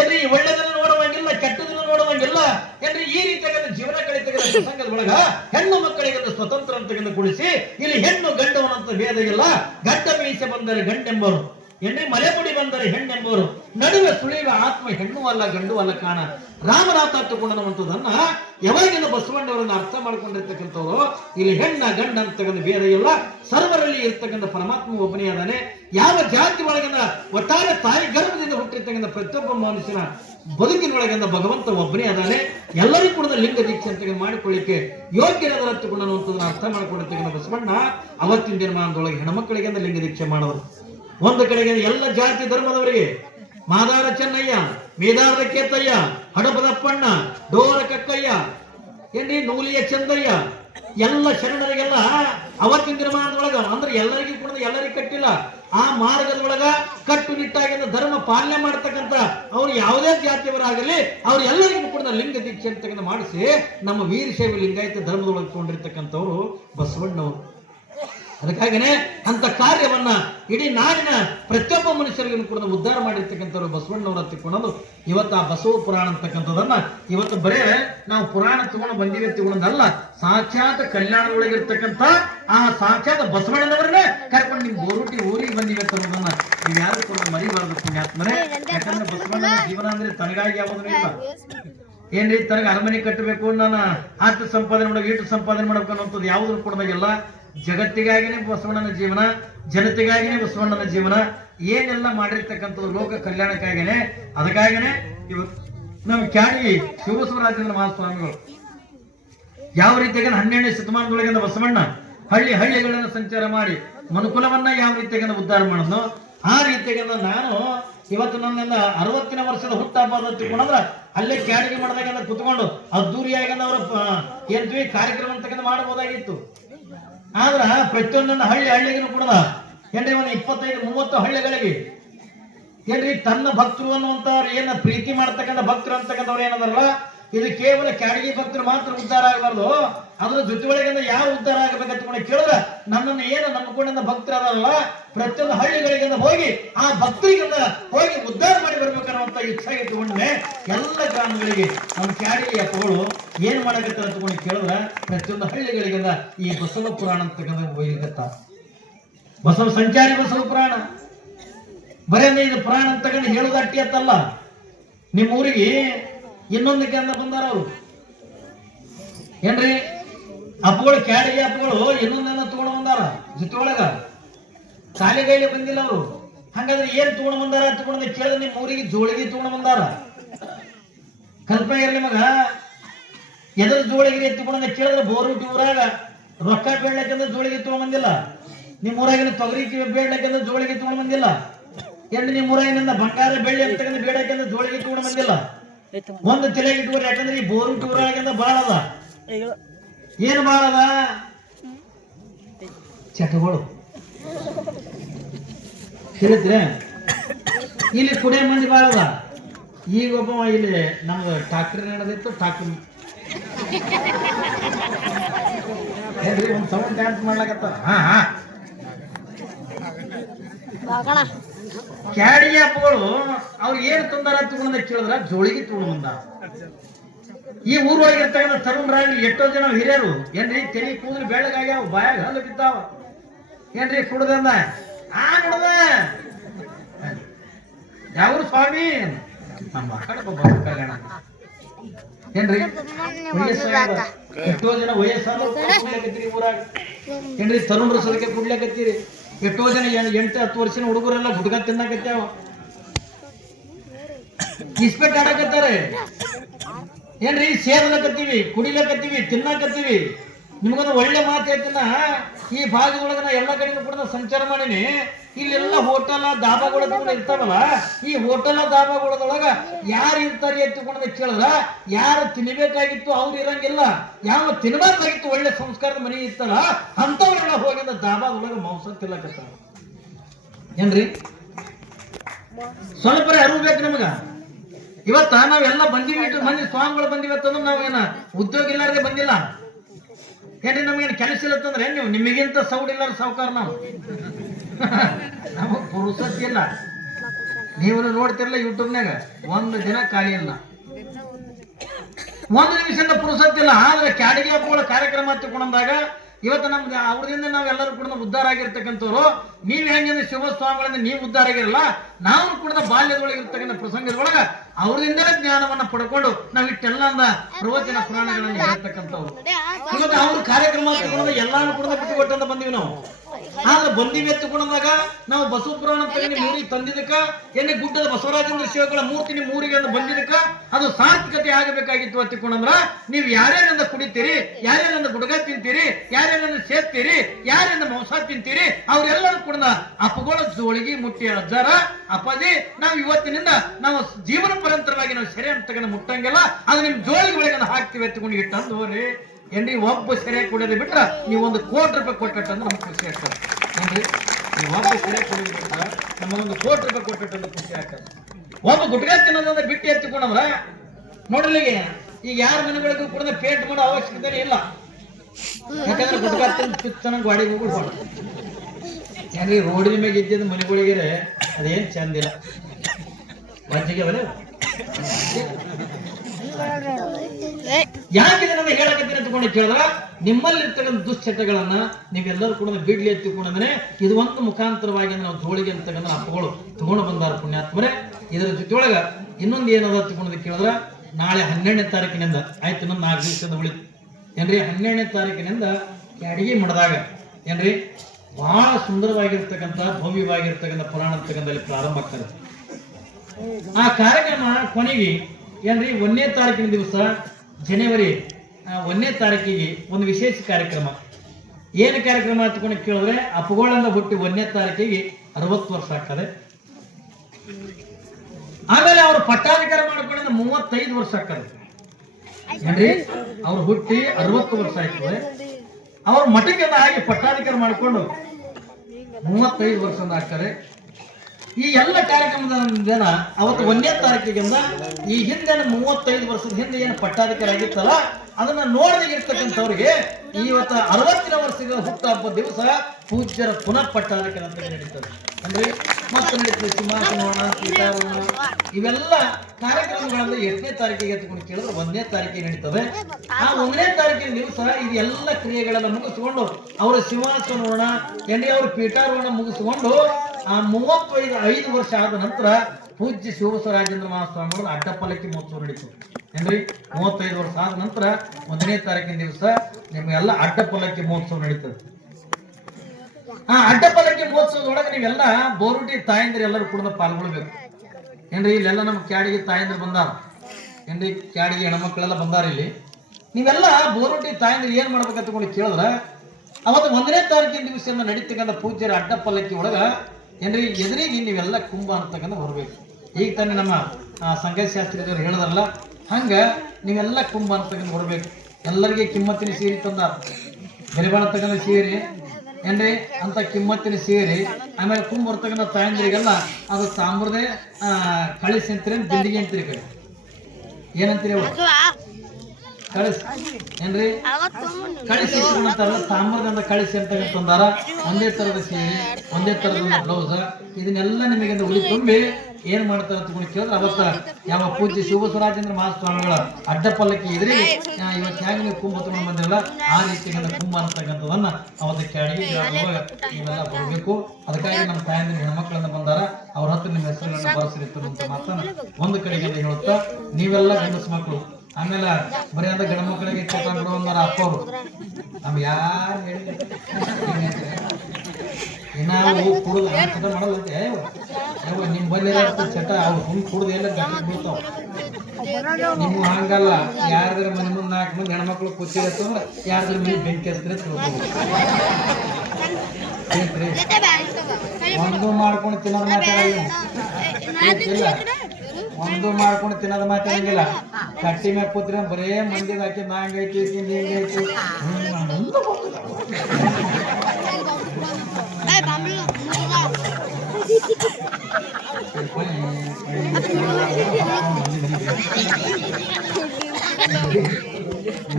ಏನ್ರಿ, ಒಳ್ಳೆದನ್ನ ನೋಡುವಂಗಿಲ್ಲ, ಕೆಟ್ಟದನ್ನ ನೋಡುವಂಗಿಲ್ಲ ಏನ್ರಿ, ಈ ರೀತಿಯಾದ ಜೀವನ ಕಳಿತಕ್ಕಂಥ ಪ್ರಸಂಗದ ಒಳಗ ಹೆಣ್ಣು ಮಕ್ಕಳಿಗೆ ಸ್ವತಂತ್ರ ಅಂತ ಕುಡಿಸಿ ಇಲ್ಲಿ ಹೆಣ್ಣು ಗಂಡವನಂತ ಭೇದ ಇಲ್ಲ. ಗಡ್ಡ ಮೀಸೆ ಬಂದರೆ ಗಂಡೆಂಬರು, ಎಣ್ಣೆ ಮಲೆ ಮುಡಿ ಬಂದರೆ ಹೆಣ್ಣೆಂಬರು, ನಡುವೆ ಸುಳಿಯುವ ಆತ್ಮ ಹೆಣ್ಣು ಅಲ್ಲ ಗಂಡು ಅಲ್ಲ ಕಾಣ. ರಾಮನಾಥ ತಗೊಂಡಂತದನ್ನ ಯಾವಾಗಿನ ಬಸವಣ್ಣವರನ್ನ ಅರ್ಥ ಮಾಡ್ಕೊಂಡಿರ್ತಕ್ಕಂಥವ್ರು ಇಲ್ಲಿ ಹೆಣ್ಣ ಗಂಡ ಅಂತಕ್ಕಂಥ ಭೇದ ಇಲ್ಲ, ಸರ್ವರಲ್ಲಿ ಇರ್ತಕ್ಕಂಥ ಪರಮಾತ್ಮ ಒಬ್ಬನೇ ಅದಾನೆ. ಯಾವ ಜಾತಿ ಒಳಗಿಂದ ಒಟ್ಟಾರೆ ತಾಯಿ ಗರ್ಭದಿಂದ ಹುಟ್ಟಿರ್ತಕ್ಕಂಥ ಪ್ರತಿಯೊಬ್ಬ ಮನುಷ್ಯನ ಬದುಕಿನೊಳಗಿಂದ ಭಗವಂತ ಒಬ್ಬನೇ ಅದಾನೆ. ಎಲ್ಲರಿಗೂ ಕೂಡ ಲಿಂಗ ದೀಕ್ಷೆ ಅಂತ ಮಾಡಿಕೊಳ್ಳಿಕ್ಕೆ ಯೋಗ್ಯರಾದ ತಗೊಂಡಂತದನ್ನ ಅರ್ಥ ಮಾಡ್ಕೊಂಡಿರ್ತಕ್ಕಂಥ ಬಸವಣ್ಣ ಅವತ್ತಿನ ದಿನಮಾನದೊಳಗೆ ಹೆಣ್ಮಕ್ಕಳಿಗೆ ಲಿಂಗ ದೀಕ್ಷೆ ಮಾಡೋರು. ಒಂದು ಕಡೆಗೆ ಎಲ್ಲ ಜಾತಿ ಧರ್ಮದವರಿಗೆ ಮಾದಾರ ಚೆನ್ನಯ್ಯ, ಮೇದಾರದ ಕೇತಯ್ಯ, ಹಡಪದಪ್ಪಣ್ಣ, ಡೋರ ಕಕ್ಕಯ್ಯ ಏನ್ರಿ, ನೂಲಿಯ ಚಂದಯ್ಯ, ಎಲ್ಲ ಶರಣರಿಗೆಲ್ಲ ಅವತ್ತಿನ ದಿನಮಾನದೊಳಗ ಅಂದ್ರೆ ಎಲ್ಲರಿಗೂ ಕೂಡ ಎಲ್ಲರಿಗೂ ಕಟ್ಟಿಲ್ಲ, ಆ ಮಾರ್ಗದೊಳಗ ಕಟ್ಟುನಿಟ್ಟಾಗಿನ ಧರ್ಮ ಪಾಲನೆ ಮಾಡ್ತಕ್ಕಂಥ ಅವ್ರು ಯಾವುದೇ ಜಾತಿಯವರಾಗಲಿ ಅವ್ರು ಎಲ್ಲರಿಗೂ ಕೂಡ ಲಿಂಗ ದೀಕ್ಷೆ ಅಂತ ಮಾಡಿಸಿ ನಮ್ಮ ವೀರಶೈವ ಲಿಂಗಾಯತ ಧರ್ಮದೊಳಗೆ ತಗೊಂಡಿರ್ತಕ್ಕಂಥವ್ರು ಬಸವಣ್ಣವರು. ಅದಕ್ಕಾಗಿನೇ ಅಂತ ಕಾರ್ಯವನ್ನ ಇಡೀ ನಾಡಿನ ಪ್ರತಿಯೊಬ್ಬ ಮನುಷ್ಯರಿಗೂ ಕೂಡ ಉದ್ಧಾರ ಮಾಡಿರ್ತಕ್ಕಂಥವ್ರು ಬಸವಣ್ಣವ್ರ ತಿಳ್ಕೊಳ್ಳೋದು. ಇವತ್ತು ಆ ಬಸವ ಪುರಾಣ ಅಂತಕ್ಕಂಥದನ್ನ ಇವತ್ತು ಬರೇ ನಾವು ಪುರಾಣ ತಗೊಂಡು ಬಂದಿವೆ ತಗೊಂಡಲ್ಲ, ಸಾಕ್ಷಾತ್ ಕಲ್ಯಾಣದೊಳಗಿರ್ತಕ್ಕಂಥ ಆ ಸಾಕ್ಷಾತ್ ಬಸವಣ್ಣನವರನ್ನೇ ಕರ್ಕೊಂಡು ನಿಮ್ ಬೋರುಟಿ ಊರಿಗೆ ಬಂದಿವೆ ಅನ್ನೋದನ್ನ ನೀವು ಯಾರು ಕೂಡ ಮರಿಬಾರದು ಪುಣ್ಯಾತ್ಮರೇ. ಯಾಕಂದ್ರೆ ಬಸವಣ್ಣನ ಜೀವನ ಅಂದ್ರೆ ತನಗಾಗಿ ಯಾವುದೂ ಇಲ್ಲ ಏನ್ರಿ, ತನಗೆ ಅರಮನೆ ಕಟ್ಟಬೇಕು, ನಾನು ಆಸ್ತಿ ಸಂಪಾದನೆ ಮಾಡಬೇಕು, ಈಟು ಸಂಪಾದನೆ ಮಾಡ್ಬೇಕು ಅನ್ನೋಂಥದ್ದು ಯಾವುದನ್ನು ಕೊಡಬೇಕಿಲ್ಲ. ಜಗತ್ತಿಗಾಗಿನೇ ಬಸವಣ್ಣನ ಜೀವನ, ಜನತೆಗಾಗಿನೇ ಬಸವಣ್ಣನ ಜೀವನ, ಏನೆಲ್ಲ ಮಾಡಿರ್ತಕ್ಕಂಥದ್ದು ಲೋಕ ಕಲ್ಯಾಣಕ್ಕಾಗಿನೇ. ಅದಕ್ಕಾಗಿನೇ ಇವತ್ತು ನಾವು ಕ್ಯಾಡಿ ಶಿವಬಸವರಾಜೇಂದ್ರ ಮಹಾಸ್ವಾಮಿಗಳು ಯಾವ ರೀತಿಯಾಗಿ 12ನೇ ಶತಮಾನದೊಳಗಿಂದ ಬಸವಣ್ಣ ಹಳ್ಳಿಗಳನ್ನು ಸಂಚಾರ ಮಾಡಿ ಮನುಕುಲವನ್ನ ಯಾವ ರೀತಿಯಾಗಿ ಉದ್ಧಾರ ಮಾಡಿದ್ನೋ ಆ ರೀತಿಯಾಗಿ ನಾನು ಇವತ್ತು ನನ್ನ 60ನೇ ವರ್ಷದ ಹುಟ್ಟಹಬ್ಬ ತಿಳ್ಕೊಂಡ್ರ ಅಲ್ಲೇ ಕ್ಯಾಡಿಗೆ ಮಾಡಿದಾಗ ಕುತ್ಕೊಂಡು ಅದ್ದೂರಿಯಾಗಿ ಅವರು ಏನ್ವಿ ಕಾರ್ಯಕ್ರಮ ಅಂತ ಮಾಡಬಹುದಾಗಿತ್ತು. ಆದ್ರ ಪ್ರತಿಯೊಂದೊಂದು ಹಳ್ಳಿಗೂ ಕೂಡ ಏನ್ರಿ ಒಂದು 25-30 ಹಳ್ಳಿಗಳಿಗೆ ಏನ್ರಿ ತನ್ನ ಭಕ್ತರು ಅನ್ನುವಂತವ್ರು ಏನ ಪ್ರೀತಿ ಮಾಡ್ತಕ್ಕಂಥ ಭಕ್ತರು ಅಂತಕ್ಕಂಥವ್ರು ಏನದಲ್ಲ, ಇದು ಕೇವಲ ಕ್ಯಾಡಗಿ ಭಕ್ತರು ಮಾತ್ರ ಉದ್ಧಾರ ಆಗಬಾರ್ದು, ಅದ್ರ ಜೊತೆ ಒಳಗಿಂದ ಯಾವ ಉದ್ಧಾರ ಆಗಬೇಕಂತ ಕೇಳಿದ್ರೆ ನನ್ನನ್ನು ಏನು ನಂಬಿಕೊಂಡ ಭಕ್ತರು ಅದಲ್ಲ ಪ್ರತಿಯೊಂದು ಹಳ್ಳಿಗಳಿಂದ ಹೋಗಿ ಆ ಭಕ್ತರಿಗಿಂದ ಹೋಗಿ ಉದ್ಧಾರ ಮಾಡಿ ಬರ್ಬೇಕನ್ನುವಂತ ಇಚ್ಛೆ ಇಟ್ಟುಕೊಂಡ್ರೆ ಎಲ್ಲ ಗ್ರಾಮಗಳಿಗೆ ನಮ್ಮ ಕ್ಯಾಡಗಿ ಅಪ್ಪಗಳು ಏನ್ ಮಾಡಕತ್ತಾರ ಅಂತಕೊಂಡು ಕೇಳಿದ್ರೆ ಪ್ರತಿಯೊಂದು ಹಳ್ಳಿಗಳಿಂದ ಈ ಬಸವ ಪುರಾಣ ಅಂತಕ್ಕಂಥ ಒಯ್ಯಕತ್ತ. ಬಸವ ಸಂಚಾರಿ ಬಸವ ಪುರಾಣ ಬರೇ ಇದು ಪುರಾಣ ಅಂತಕ್ಕಂಥ ಹೇಳುದು ಅಟ್ಟಿ ಅತ್ತಲ್ಲ, ನಿಮ್ಮ ಊರಿಗೆ ಇನ್ನೊಂದಕ್ಕೆ ಅಂತ ಬಂದಾರ ಅವರು ಏನ್ರಿ ಅಪ್ಪಗಳು ಕ್ಯಾಡಗಿ ಅಪ್ಪಗಳು ಇನ್ನೊಂದನ್ನ ತಗೊಂಡು ಬಂದಾರ ಜೊತೆ ಒಳಗ ಶಾಲೆಗೈಲಿ ಬಂದಿಲ್ಲ ಅವರು. ಹಂಗಾದ್ರೆ ಏನ್ ತಗೊಂಡು ಬಂದಾರ ತಗೊಂಡ್ ಕೇಳಿದ್ರೆ ನಿಮ್ಮ ಊರಿಗೆ ಜೋಳಿಗೆ ತಗೊಂಡು ಬಂದಾರ. ಕಲ್ಪನೆ ಇರಲಿ ಮಗ, ಎದ್ರ ಜೋಳಿಗೆ ತಗೊಂಡ ಕೇಳಿದ್ರೆ ಬೋರುಟಿ ಊರಾಗ ರೊಕ್ಕ ಬೇಡ್ಲಕ್ಕಂದ್ರೆ ಜೋಳಿಗೆ ತಗೊಂಡ್ ಬಂದಿಲ್ಲ, ನಿಮ್ಮ ಊರಾಗಿನ ತೊಗರಿ ಬೇಡ್ಲಕ್ಕಂದ್ರೆ ಜೋಳಿಗೆ ತಗೊಂಡ್ ಬಂದಿಲ್ಲ, ಏನ್ ನಿಮ್ಮ ಊರಾಗಿನಿಂದ ಬಂಗಾರ ಬೆಳ್ಳಿ ಅಂತಕ್ಕಂಥ ಬೇಡಕ್ಕಂದ್ರೆ ಜೋಳಿಗೆ ತಗೊಂಡ್ ಬಂದಿಲ್ಲ. ಒಂದು ತಲೆ ಇಟ್ಕೋರಿ, ಯಾಕಂದ್ರೆ ಈ ಬೋರುಟಿ ಊರಾಗಿಂದ ಬಾಳ ಅದ. ಏನು ಬಾಳ ಅದ ಚಟಗಳು ತಿಳಿದ್ರೆ ಇಲ್ಲಿ ಕುಡಿಯ ಮಂದಿ ಬಾಳ ಅದ. ಈಗ ಒಬ್ಬ ಇಲ್ಲಿ ನಮ್ದು ಟ್ರಾಕ್ಟರ್ ನಡೆದಿತ್ತು, ಟ್ರಾಕ್ಟರ್ ಒಂದು ಸೌಂಡ್ ಡ್ಯಾನ್ಸ್ ಮಾಡ್ಲಾಕತ್ತ. ಕ್ಯಾಡಿಗೆ ಅಪ್ಪಗಳು ಅವ್ರು ಏನ್ ತಂದಾರ ತಗೊಂಡ ಕೇಳಿದ್ರ ಜೋಳಿಗೆ ತಗೊಂಡು ಬಂದ. ಈ ಊರೊಳಗಿರ್ತಕ್ಕಂಥ ತರುಣರಾಗಲಿ ಎಷ್ಟೋ ಜನ ಹಿರಿಯರು ಏನ್ರಿ ತೆಲಿ ಕೂದಲು ಬೆಳಗಾಗ್ಯಾವ, ಬಾಯಾಗ ಹಲ್ಲು ಬಿದ್ದಾವ ಏನ್ರಿ ಕುಡ್ದಂದ ಆ ನೋಡದ ಯಾವ ಸ್ವಾಮಿ ನಮ್ಮ ಕಲ್ಯಾಣ ಏನ್ರಿ ವಯಸ್ಸಾಗ ಎಷ್ಟೋ ಜನ ವಯಸ್ಸಾಗತ್ತೀರಿ ಊರಾಗ ಏನ್ರಿ ತರುಣರು ಸದಕ್ಕೆ ಕುಡ್ಲಕತ್ತೀರಿ. ಎಷ್ಟೋ ಜನ 8-10 ವರ್ಷದ ಹುಡುಗರೆಲ್ಲ ಗುಡ್ಗ ತಿನ್ನಕತ್ಯಾವ, ಇಸ್ಪೆಟ್ ಆಡಕತ್ತಾರೆ ಏನ್ರಿ, ಸೇರ್ಲಕತ್ತೀವಿ, ಕುಡಿಲಕತ್ತೀವಿ, ತಿನ್ನಕತ್ತೀವಿ ನಿಮಗೊಂದು ಒಳ್ಳೆ ಮಾತು ಹೇಳ್ತೀನ, ಈ ಭಾಗದೊಳಗ ನಾ ಎಲ್ಲ ಕಡೆಗೂ ಕೂಡ ಸಂಚಾರ ಮಾಡೀನಿ. ಇಲ್ಲೆಲ್ಲ ಹೋಟೆಲ್ ದಾಬಾಗಳು ಇರ್ತಾವಲ್ಲ, ಈ ಹೋಟೆಲ್ ದಾಬಾಗಳೊಳಗ ಯಾರು ಇರ್ತಾರೆ ಎತ್ತುಕೊಂಡ ಕೇಳಿದ್ರ ಯಾರು ತಿನ್ನಬೇಕಾಗಿತ್ತು ಅವ್ರು ಇರಂಗಿಲ್ಲ, ಯಾವ ತಿನ್ನಬೇಕಾಗಿತ್ತು ಒಳ್ಳೆ ಸಂಸ್ಕಾರದ ಮನೆ ಇತ್ತಲ್ಲ ಅಂತವ್ರೆಲ್ಲ ಹೋಗಿದ್ದ ದಾಬಾದೊಳಗ ಮಾಂಸ ತಿನ್ನಕತ್ತಾರ. ಏನ್ರಿ ಸ್ವಲ್ಪ ಅರಿವು ಬೇಕು ನಮಗ. ಇವತ್ತ ನಾವೆಲ್ಲ ಬಂದಿವಿ, ಮಂದಿ ಸ್ವಾಮಿಗಳು ಬಂದಿವತ್ತಂದ್ರೆ ನಾವೇನ ಉದ್ಯೋಗ ಇಲ್ಲಾರ್ದೆ ಬಂದಿಲ್ಲ ಏನ್ರಿ. ನಮಗೇನು ಕೆಲಸ ಇಲ್ಲತ್ತಂದ್ರೆ ನೀವು ನಿಮಗಿಂತ ಸೌಡ್ ಇಲ್ಲಾರ ಸಾವುಕಾರ ನಾವು ನಮಗ್ ಪುರುಸತಿ ಇಲ್ಲ. ನೀವು ನೋಡ್ತಿರಲ್ಲ ಯೂಟ್ಯೂಬ್ನಾಗ ಒಂದು ದಿನ ಖಾಲಿ ಇಲ್ಲ, ಒಂದು ನಿಮಿಷದಿಂದ ಪುರುಸತ್ತಿಲ್ಲ. ಆದ್ರೆ ಕ್ಯಾಡಿಗೆ ಹಬ್ಬಗಳ ಕಾರ್ಯಕ್ರಮ ತಿಳ್ಕೊಂಡಾಗ ಇವತ್ತು ನಮ್ಗೆ ಅವ್ರದಿಂದ ನಾವೆಲ್ಲರೂ ಕೂಡ ಉದ್ಧಾರ ಆಗಿರ್ತಕ್ಕಂಥವ್ರು. ನೀವ್ ಹೆಂಗಂದ್ರೆ ಶಿವಸ್ವಾಮಿಗಳಿಂದ ನೀವು ಉದ್ಧಾರ ಆಗಿರಲ್ಲ, ನಾವು ಕೂಡ ಬಾಲ್ಯದೊಳಗೆ ಇರ್ತಕ್ಕಂಥ ಪ್ರಸಂಗದೊಳಗ ಅವ್ರಿಂದಲೇ ಜ್ಞಾನವನ್ನ ಪಡ್ಕೊಂಡು ನಾವ್ ಇಟ್ಟೆಲ್ಲ ಪ್ರವಚನ ಪುರಾಣಗಳನ್ನ ಹೇಳ್ತಕ್ಕಂಥವ್ರು. ಇವತ್ತು ಅವ್ರ ಕಾರ್ಯಕ್ರಮ ತಿಳ್ಕೊಂಡಾಗ ಎಲ್ಲಾರು ಕೂಡ ಬಿಟ್ಟುಕೊಟ್ಟಂತ ಬಂದಿವಿ ನಾವು. ಆದ್ರೆ ಬಂದಿವಿ ಎತ್ತುಕೊಂಡಾಗ ನಾವು ಬಸವ ಪುರಾಣ ತಗೊಂಡು ಮೂರಿಗೆ ತಂದಿದ್ದಕ್ಕ ಎಣ್ಣೆ ಗುಡ್ಡದ ಬಸವರಾಜೇಂದ್ರ ಶಿವಗಳ ಮೂರ್ತಿ ನಿಮ್ಮ ಊರಿಗೆ ಬಂದಿದ್ದಕ್ಕ ಅದು ಸಾರ್ಥಕತೆ ಆಗಬೇಕಾಗಿತ್ತು ಹತ್ತಿಕೊಂಡಂದ್ರ ನೀವು ಯಾರ್ಯಾರಿಂದ ಕುಡಿತೀರಿ, ಯಾರ್ಯಾರಿಂದ ಗುಡ್ಗ ತಿಂತೀರಿ, ಯಾರ್ಯಾರಿಂದ ಸೇರ್ತೀರಿ, ಯಾರಿಂದ ಮಾಂಸ ತಿಂತೀರಿ ಅವ್ರೆಲ್ಲರೂ ಕೂಡ ಅಪ್ಪಗಳ ಜೋಳಿಗೆ ಮುಟ್ಟಿ ಅಜ್ಜಾರ ಅಪ್ಪಾಜಿ ನಾವು ಇವತ್ತಿನಿಂದ ನಾವು ಜೀವನ ಪರಂತರವಾಗಿ ನಾವು ಸೆರೆ ಅಂತ ತಗೊಂಡು ಮುಟ್ಟಂಗಿಲ್ಲ, ಅದು ನಿಮ್ ಜೋಳಿಗೆ ಒಳಗೆ ಹಾಕ್ತಿವಿ ಎತ್ತುಕೊಂಡು ಇಟ್ಟಂದು ಹೋರಿ ಏನ್ರಿ. ಒಬ್ಬ ಸೆರೆ ಕುಡಿಯೋದು ಬಿಟ್ರ ನೀವು ಒಂದು ₹1,00,00,000 ಕೊಟ್ಟಂದ್ರೆ ನಮ್ಗೆ ಖುಷಿ ಆಗ್ತದೆ. ಏನ್ರಿ ನೀವು ಒಬ್ಬ ಸೆರೆ ಕುಡಿಯೋದು ಬಿಟ್ರ ನಮಗೊಂದು ₹1,00,00,000 ಕೊಟ್ಟಂದ್ರೆ ಖುಷಿ ಆಗ್ತದೆ. ಒಬ್ಬ ಗುಟ್ಕ ತಿನ್ನೋದಂದ್ರೆ ಬಿಟ್ಟು ಎತ್ತಿಕೊಂಡಂದ್ರ ನೋಡಲಿಗೆ ಈಗ ಯಾರ ಮನೆಗಳಿಗೂ ಕೂಡ ಪೇಂಟ್ ಮಾಡೋ ಅವಶ್ಯಕತೆ ಇಲ್ಲ. ಯಾಕಂದ್ರೆ ಗುಟ್ಕ ತಿನ್ನ ಗಾಡಿ ಹೋಗ್ಬಿಡ್ಬಾರ್ದು. ಏನ್ರಿ ರೋಡಿನ ಮೇಲೆ ಇದ್ದಿದ್ದ ಮನೆಗಳಿಗೆ ಅದೇನ್ ಚಂದಿಲ್ಲ, ಮಂಚಿಗೆ ಅವರೇ ಯಾಕೆ ನನ್ನ ಹೇಳಕತ್ತೀನಿ ಅಂತಕೊಂಡು ಕೇಳಿದ್ರ ನಿಮ್ಮಲ್ಲಿ ಇರ್ತಕ್ಕಂಥ ದುಶ್ಚಟಗಳನ್ನ ನೀವೆಲ್ಲರೂ ಕೂಡ ಬಿಡ್ಲಿ ಎತ್ತಿಕೊಂಡ್ರೆ ಇದು ಒಂದು ಮುಖಾಂತರವಾಗಿ ನಾವು ಜೋಳಿಗೆ ಅಂತಕ್ಕಂಥ ಅಪ್ಪಗಳು ತಗೊಂಡು ಬಂದಾರ ಪುಣ್ಯಾತ್ಮರೇ. ಇದರ ಜೊತೆಯೊಳಗ ಇನ್ನೊಂದು ಏನದ ತಗೊಂಡು ಕೇಳಿದ್ರ ನಾಳೆ 12ನೇ ತಾರೀಕಿನಿಂದ ಆಯ್ತು, ಇನ್ನೊಂದು 4 ದಿವಸದ ಉಳಿತು ಏನ್ರಿ. 12ನೇ ತಾರೀಕಿನಿಂದ ಅಡಿಗೆ ಮಾಡಿದಾಗ ಏನ್ರಿ ಬಹಳ ಸುಂದರವಾಗಿರ್ತಕ್ಕಂಥ ಭವ್ಯವಾಗಿರ್ತಕ್ಕಂಥ ಪುರಾಣ ಅಂತಕ್ಕಂಥಲ್ಲಿ ಪ್ರಾರಂಭ ಆಗ್ತದೆ. ಆ ಕಾರ್ಯಕ್ರಮ ಕೊನೆಗೆ ಏನ್ರಿ 1ನೇ ತಾರೀಕಿನ ದಿವಸ ಜನವರಿ 1ನೇ ತಾರೀಕಿಗೆ ಒಂದು ವಿಶೇಷ ಕಾರ್ಯಕ್ರಮ. ಏನು ಕಾರ್ಯಕ್ರಮ ಹತ್ಕೊಂಡು ಕೇಳಿದ್ರೆ ಅಪ್ಪಗಳಿಂದ ಹುಟ್ಟಿ 1ನೇ ತಾರೀಕಿಗೆ 60 ವರ್ಷ ಆಗ್ತದೆ. ಆಮೇಲೆ ಅವ್ರು ಪಟ್ಟಾಧಿಕಾರ ಮಾಡ್ಕೊಂಡ 35 ವರ್ಷ ಆಗ್ತದೆ ಏನ್ರಿ. ಅವ್ರು ಹುಟ್ಟಿ 60 ವರ್ಷ ಆಗ್ತದೆ. ಅವ್ರ ಮಠಕ್ಕೆ ಹಾಗೆ ಪಟ್ಟಾಧಿಕಾರ ಮಾಡಿಕೊಂಡು 35 ವರ್ಷ ಆಗ್ತಾರೆ. ಈ ಎಲ್ಲ ಕಾರ್ಯಕ್ರಮದ ಜನ ಅವತ್ತು 1ನೇ ತಾರೀಕಿಗಿಂದ ಈ ಹಿಂದೆ 35 ವರ್ಷದ ಹಿಂದೆ ಏನು ಪಟ್ಟಾಧಿಕಾರ ಆಗಿತ್ತಲ್ಲ ಅದನ್ನ ನೋಡದಿರ್ತಕ್ಕಂಥವ್ರಿಗೆ ಇವತ್ತು 60ನೇ ವರ್ಷದ ಹುಟ್ಟುಹಬ್ಬ ದಿವಸ ಪೂಜ್ಯರ ಪುನಃ ಪಟ್ಟಾಧಿಕಾರ ಅಂತ ನಡೀತದೆ. ಅಂದ್ರೆ ಮತ್ತೆ ನಡೀತದೆ ಸಿಂಹಾಸನೋಣ, ಸೀತಾರೋಹಣ, ಇವೆಲ್ಲ ಕಾರ್ಯಕ್ರಮಗಳನ್ನು 8ನೇ ತಾರೀಕಿಗೆ ಎತ್ಕೊಂಡು ಕೇಳಿದ್ರೆ 1ನೇ ತಾರೀಕಿಗೆ ನಡೀತದೆ. ಆ 1ನೇ ತಾರೀಕಿನ ದಿವಸ ಇದೆಲ್ಲ ಕ್ರಿಯೆಗಳೆಲ್ಲ ಮುಗಿಸ್ಕೊಂಡು ಅವರ ಸಿಂಹಾಸನೋಣ ಎಣ್ಣೆ ಅವ್ರ ಪೀಠಾರೋಹಣ ಮುಗಿಸ್ಕೊಂಡು ಆ 35 ವರ್ಷ ಆದ ನಂತರ ಪೂಜ್ಯ ಶಿವಬಸವರಾಜೇಂದ್ರ ಮಹಾಸ್ವಾಮಿಗಳು ಅಡ್ಡಪಲ್ಲಕ್ಕಿ ಮಹೋತ್ಸವ ನಡೀತು ಏನ್ರಿ. 35 ವರ್ಷ ಆದ ನಂತರ 1ನೇ ತಾರೀಕಿನ ದಿವಸ ನಿಮ್ಗೆಲ್ಲ ಅಡ್ಡಪಲ್ಲಕ್ಕಿ ಮಹೋತ್ಸವ ನಡೀತದೆ. ಆ ಅಡ್ಡಪಲ್ಲಕ್ಕಿ ಮಹೋತ್ಸವದೊಳಗೆ ನೀವೆಲ್ಲ ಬೋರುಟಿ ತಾಯಂದಿರು ಎಲ್ಲರೂ ಕೂಡ ಪಾಲ್ಗೊಳ್ಬೇಕು ಏನ್ರಿ. ಇಲ್ಲೆಲ್ಲ ನಮ್ಮ ಕ್ಯಾಡಿಗೆ ತಾಯಂದಿರು ಬಂದಾರ ಏನ್ರಿ, ಕ್ಯಾಡಿಗೆ ಹೆಣ್ಮಕ್ಳೆಲ್ಲ ಬಂದಾರ. ಇಲ್ಲಿ ನೀವೆಲ್ಲ ಬೋರುಟಿ ತಾಯಂದಿರು ಏನ್ ಮಾಡ್ಬೇಕಂತ ಕೇಳಿದ್ರ ಅವತ್ತು 1ನೇ ತಾರೀಕಿನ ದಿವಸ ನಡೀತಕ್ಕಂಥ ಪೂಜ್ಯರ ಅಡ್ಡಪಲ್ಲಕ್ಕಿ ಒಳಗ ಏನ್ರಿ ಎದುರಿಗೆ ನೀವೆಲ್ಲ ಕುಂಭ ಅಂತಕ್ಕಂಥ ಹೊರಬೇಕು. ಈಗ ತಾನೇ ನಮ್ಮ ಸಂಘಶಾಸ್ತ್ರಿಯವರು ಹೇಳಿದ್ರಲ್ಲ ಹಂಗ ನೀವೆಲ್ಲ ಕುಂಭ ಅಂತಕ್ಕಂಥ ಹೊರಬೇಕು. ಎಲ್ಲರಿಗೆ ಕಿಮ್ಮತ್ತಿನ ಸೀರೆ ತಂದಾರ, ಬೆಲೆಬಾಳ ತಕ್ಕಂಥ ಸೀರೆ ಏನ್ರಿ ಅಂತ ಕಿಮ್ಮತ್ತಿನ ಸೀರೆ. ಆಮೇಲೆ ಕುಂಭ ಬರ್ತಕ್ಕಂಥ ತಾಯಂದಿರಿಗೆಲ್ಲ ಅದು ತಾಮ್ರದೇ ಕಳಿಸಿ ಅಂತೀರಿ, ಬಿಂದಿಗೆ ಅಂತೀರಿ, ಕಡೆ ಏನಂತೀರಿ ಅವು ಕಳಿಸಿ ಏನ್ರಿ, ಕಳಿಸಿ ಅಂತಾರಲ್ಲ ತಾಮ್ರದಿಂದ ಕಳಿಸಿ ಅಂತ ತಂದಾರ. ಒಂದೇ ತರದ ಸೀರೆ, ಒಂದೇ ತರದ ಬ್ಲೌಸ್, ಇದನ್ನೆಲ್ಲ ನಿಮಗೆ ಉಳಿ ತುಂಬಿ ಏನ್ ಮಾಡ್ತಾರ ಅಂತ ಕೇಳಿದ್ರೆ ಅವತ್ತ ಯಾವ ಪೂಜ್ಯ ಶಿವಬಸವರಾಜೇಂದ್ರ ಮಹಾಸ್ವಾಮಿಗಳ ಅಡ್ಡಪಲ್ಲಕ್ಕಿ ಇದ್ರಿ ಇವತ್ತು ಹೇಗೆ ನೀವು ಕುಂಭ ತಗೊಂಡು ಬಂದಿರಲ್ಲ ಆ ರೀತಿ ಕುಂಭ ಅಂತಕ್ಕಂಥದನ್ನ ಅವತ್ತಕ್ಕೆ ಅಡಿಗೆ ನೀವೆಲ್ಲ ಬರಬೇಕು. ಅದಕ್ಕಾಗಿ ನಮ್ಮ ತಾಯಂದಿನ ಹೆಣ್ಮಕ್ಳನ್ನ ಬಂದಾರ, ಅವ್ರ ಹತ್ರ ನಿಮ್ಮ ಹೆಸರುಗಳನ್ನ ಬರೆಸಿರ್ತಾರೆ ಅಂತ ಮಾತನ್ನ ಒಂದು ಕಡೆಗೆ ಹೇಳುತ್ತಾ ನೀವೆಲ್ಲ ಗಂಡಸ ಮಕ್ಕಳು ಆಮೇಲೆ ಬರೀ ಅಂದ್ರೆ ಗಂಡ ಮಕ್ಕಳಿಗೆ ಚಟಗಳು ಅಂದಾರ ಅಪ್ಪ ಅವರು ನಮ್ಗೆ ಯಾರು ಹೇಳಿ ನಾವು ಕುಡಿದು ಚಟ ಮಾಡಲ್ಲಂತೆ ನಿಮ್ ಬಲ್ಲಿ ಚಟ ಅವ್ರು ಸುಮ್ ಕುಡ್ದು ಎಲ್ಲ ಬೀಳ್ತಾವ ನೀವು ಹಂಗಲ್ಲ, ಯಾರ್ದಾರ ಮನೆ ಮುಂದೆ 4 ಮಂದಿ ಹೆಣ್ಮಕ್ಳು ಕೂತಿರತ್ತಂದ್ರೆ ಯಾರ್ದಾರ ಮನೆ ಬೆಂಕಿ ಹತ್ತಿರ ಒಂದು ಮಾಡ್ಕೊಂಡು ತಿನ್ನೋದು ಮಾತಾಡಲ್ಲ, ಒಂದು ಮಾಡ್ಕೊಂಡು ತಿನ್ನೋದು ಮಾತಾಡಂಗಿಲ್ಲ. ಕಟ್ಟಿ ಮ್ಯಾಗ ಕೂತ್ರೆ ಬರೇ ಮಂದಿದ ಹಾಕಿ ಹಂಗೈತಿ ಹಿಂಗೈತಿ.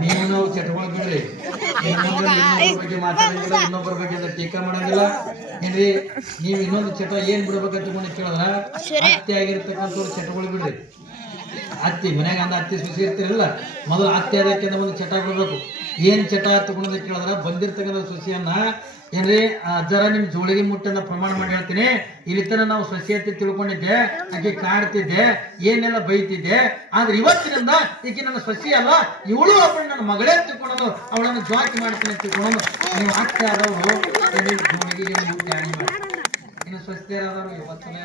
ನೀವು ಚಟಗಳು ಬಿಡ್ರಿ, ಬಗ್ಗೆ ಮಾತಾಡಂಗಿಲ್ಲ, ಇನ್ನೊಬ್ಬರ ಬಗ್ಗೆ ಟೀಕಾ ಮಾಡಂಗಿಲ್ಲ ಏನ್ರಿ. ನೀವು ಇನ್ನೊಂದು ಚಟ ಏನ್ ಬಿಡ್ಬೇಕಂತ ಕೇಳಿದ್ರ ಅತ್ತೆ ಆಗಿರ್ತಕ್ಕಂಥವ್ರು ಚಟಗಳು ಬಿಡ್ರಿ. ಅತ್ತಿ ಮನ್ಯಾಗ ಅಂದ ಅತ್ತಿ ಸುಸಿ ಇರ್ತಿರಲ್ಲ, ಮೊದಲು ಅತ್ತೆ ಅದಕ್ಕೆ ಒಂದು ಚಟ ಬಿಡ್ಬೇಕು. ಏನ್ ಚಟ ತಗೊಂಡ್ ಕೇಳಿದ್ರ ಬಂದಿರ್ತಕ್ಕಂಥ ಸೊಸಿಯನ್ನ ಏನ್ರಿ ಅಜ್ಜರ ನಿಮ್ ಜೋಳಿಗೆ ಮುಟ್ಟನ್ನ ಪ್ರಮಾಣ ಮಾಡಿ ಹೇಳ್ತೀನಿ. ಇಲ್ಲಿ ತನ ನಾವು ಸೊಸಿ ಅತ್ತಿ ತಿಳ್ಕೊಂಡಿದ್ದೆ, ಆಕೆ ಕಾಡ್ತಿದ್ದೆ, ಏನೆಲ್ಲ ಬೈತಿದ್ದೆ. ಆದ್ರೆ ಇವತ್ತಿನಿಂದ ಈಕೆ ನನ್ನ ಸೊಸಿ ಅಲ್ಲ, ಇವಳು ಒಬ್ಬಳು ನನ್ನ ಮಗಳೇ ತಿಳ್ಕೊಳ್ಳೋದು, ಅವಳನ್ನು ಜಾತಿ ಮಾಡ್ತೀನಿ ಅಂತ ತಿಳ್ಕೊಳ್ಳೋದು. ನೀವು ಅತ್ತೆ ಆದವರು ಜೋಳಿಗೆ ಮುಟ್ಟಿ ಆಣಿ ಮಾಡಿ ಇನ್ನು ಸ್ವಸ್ಥರಾದವರು ಇವತ್ತನೇ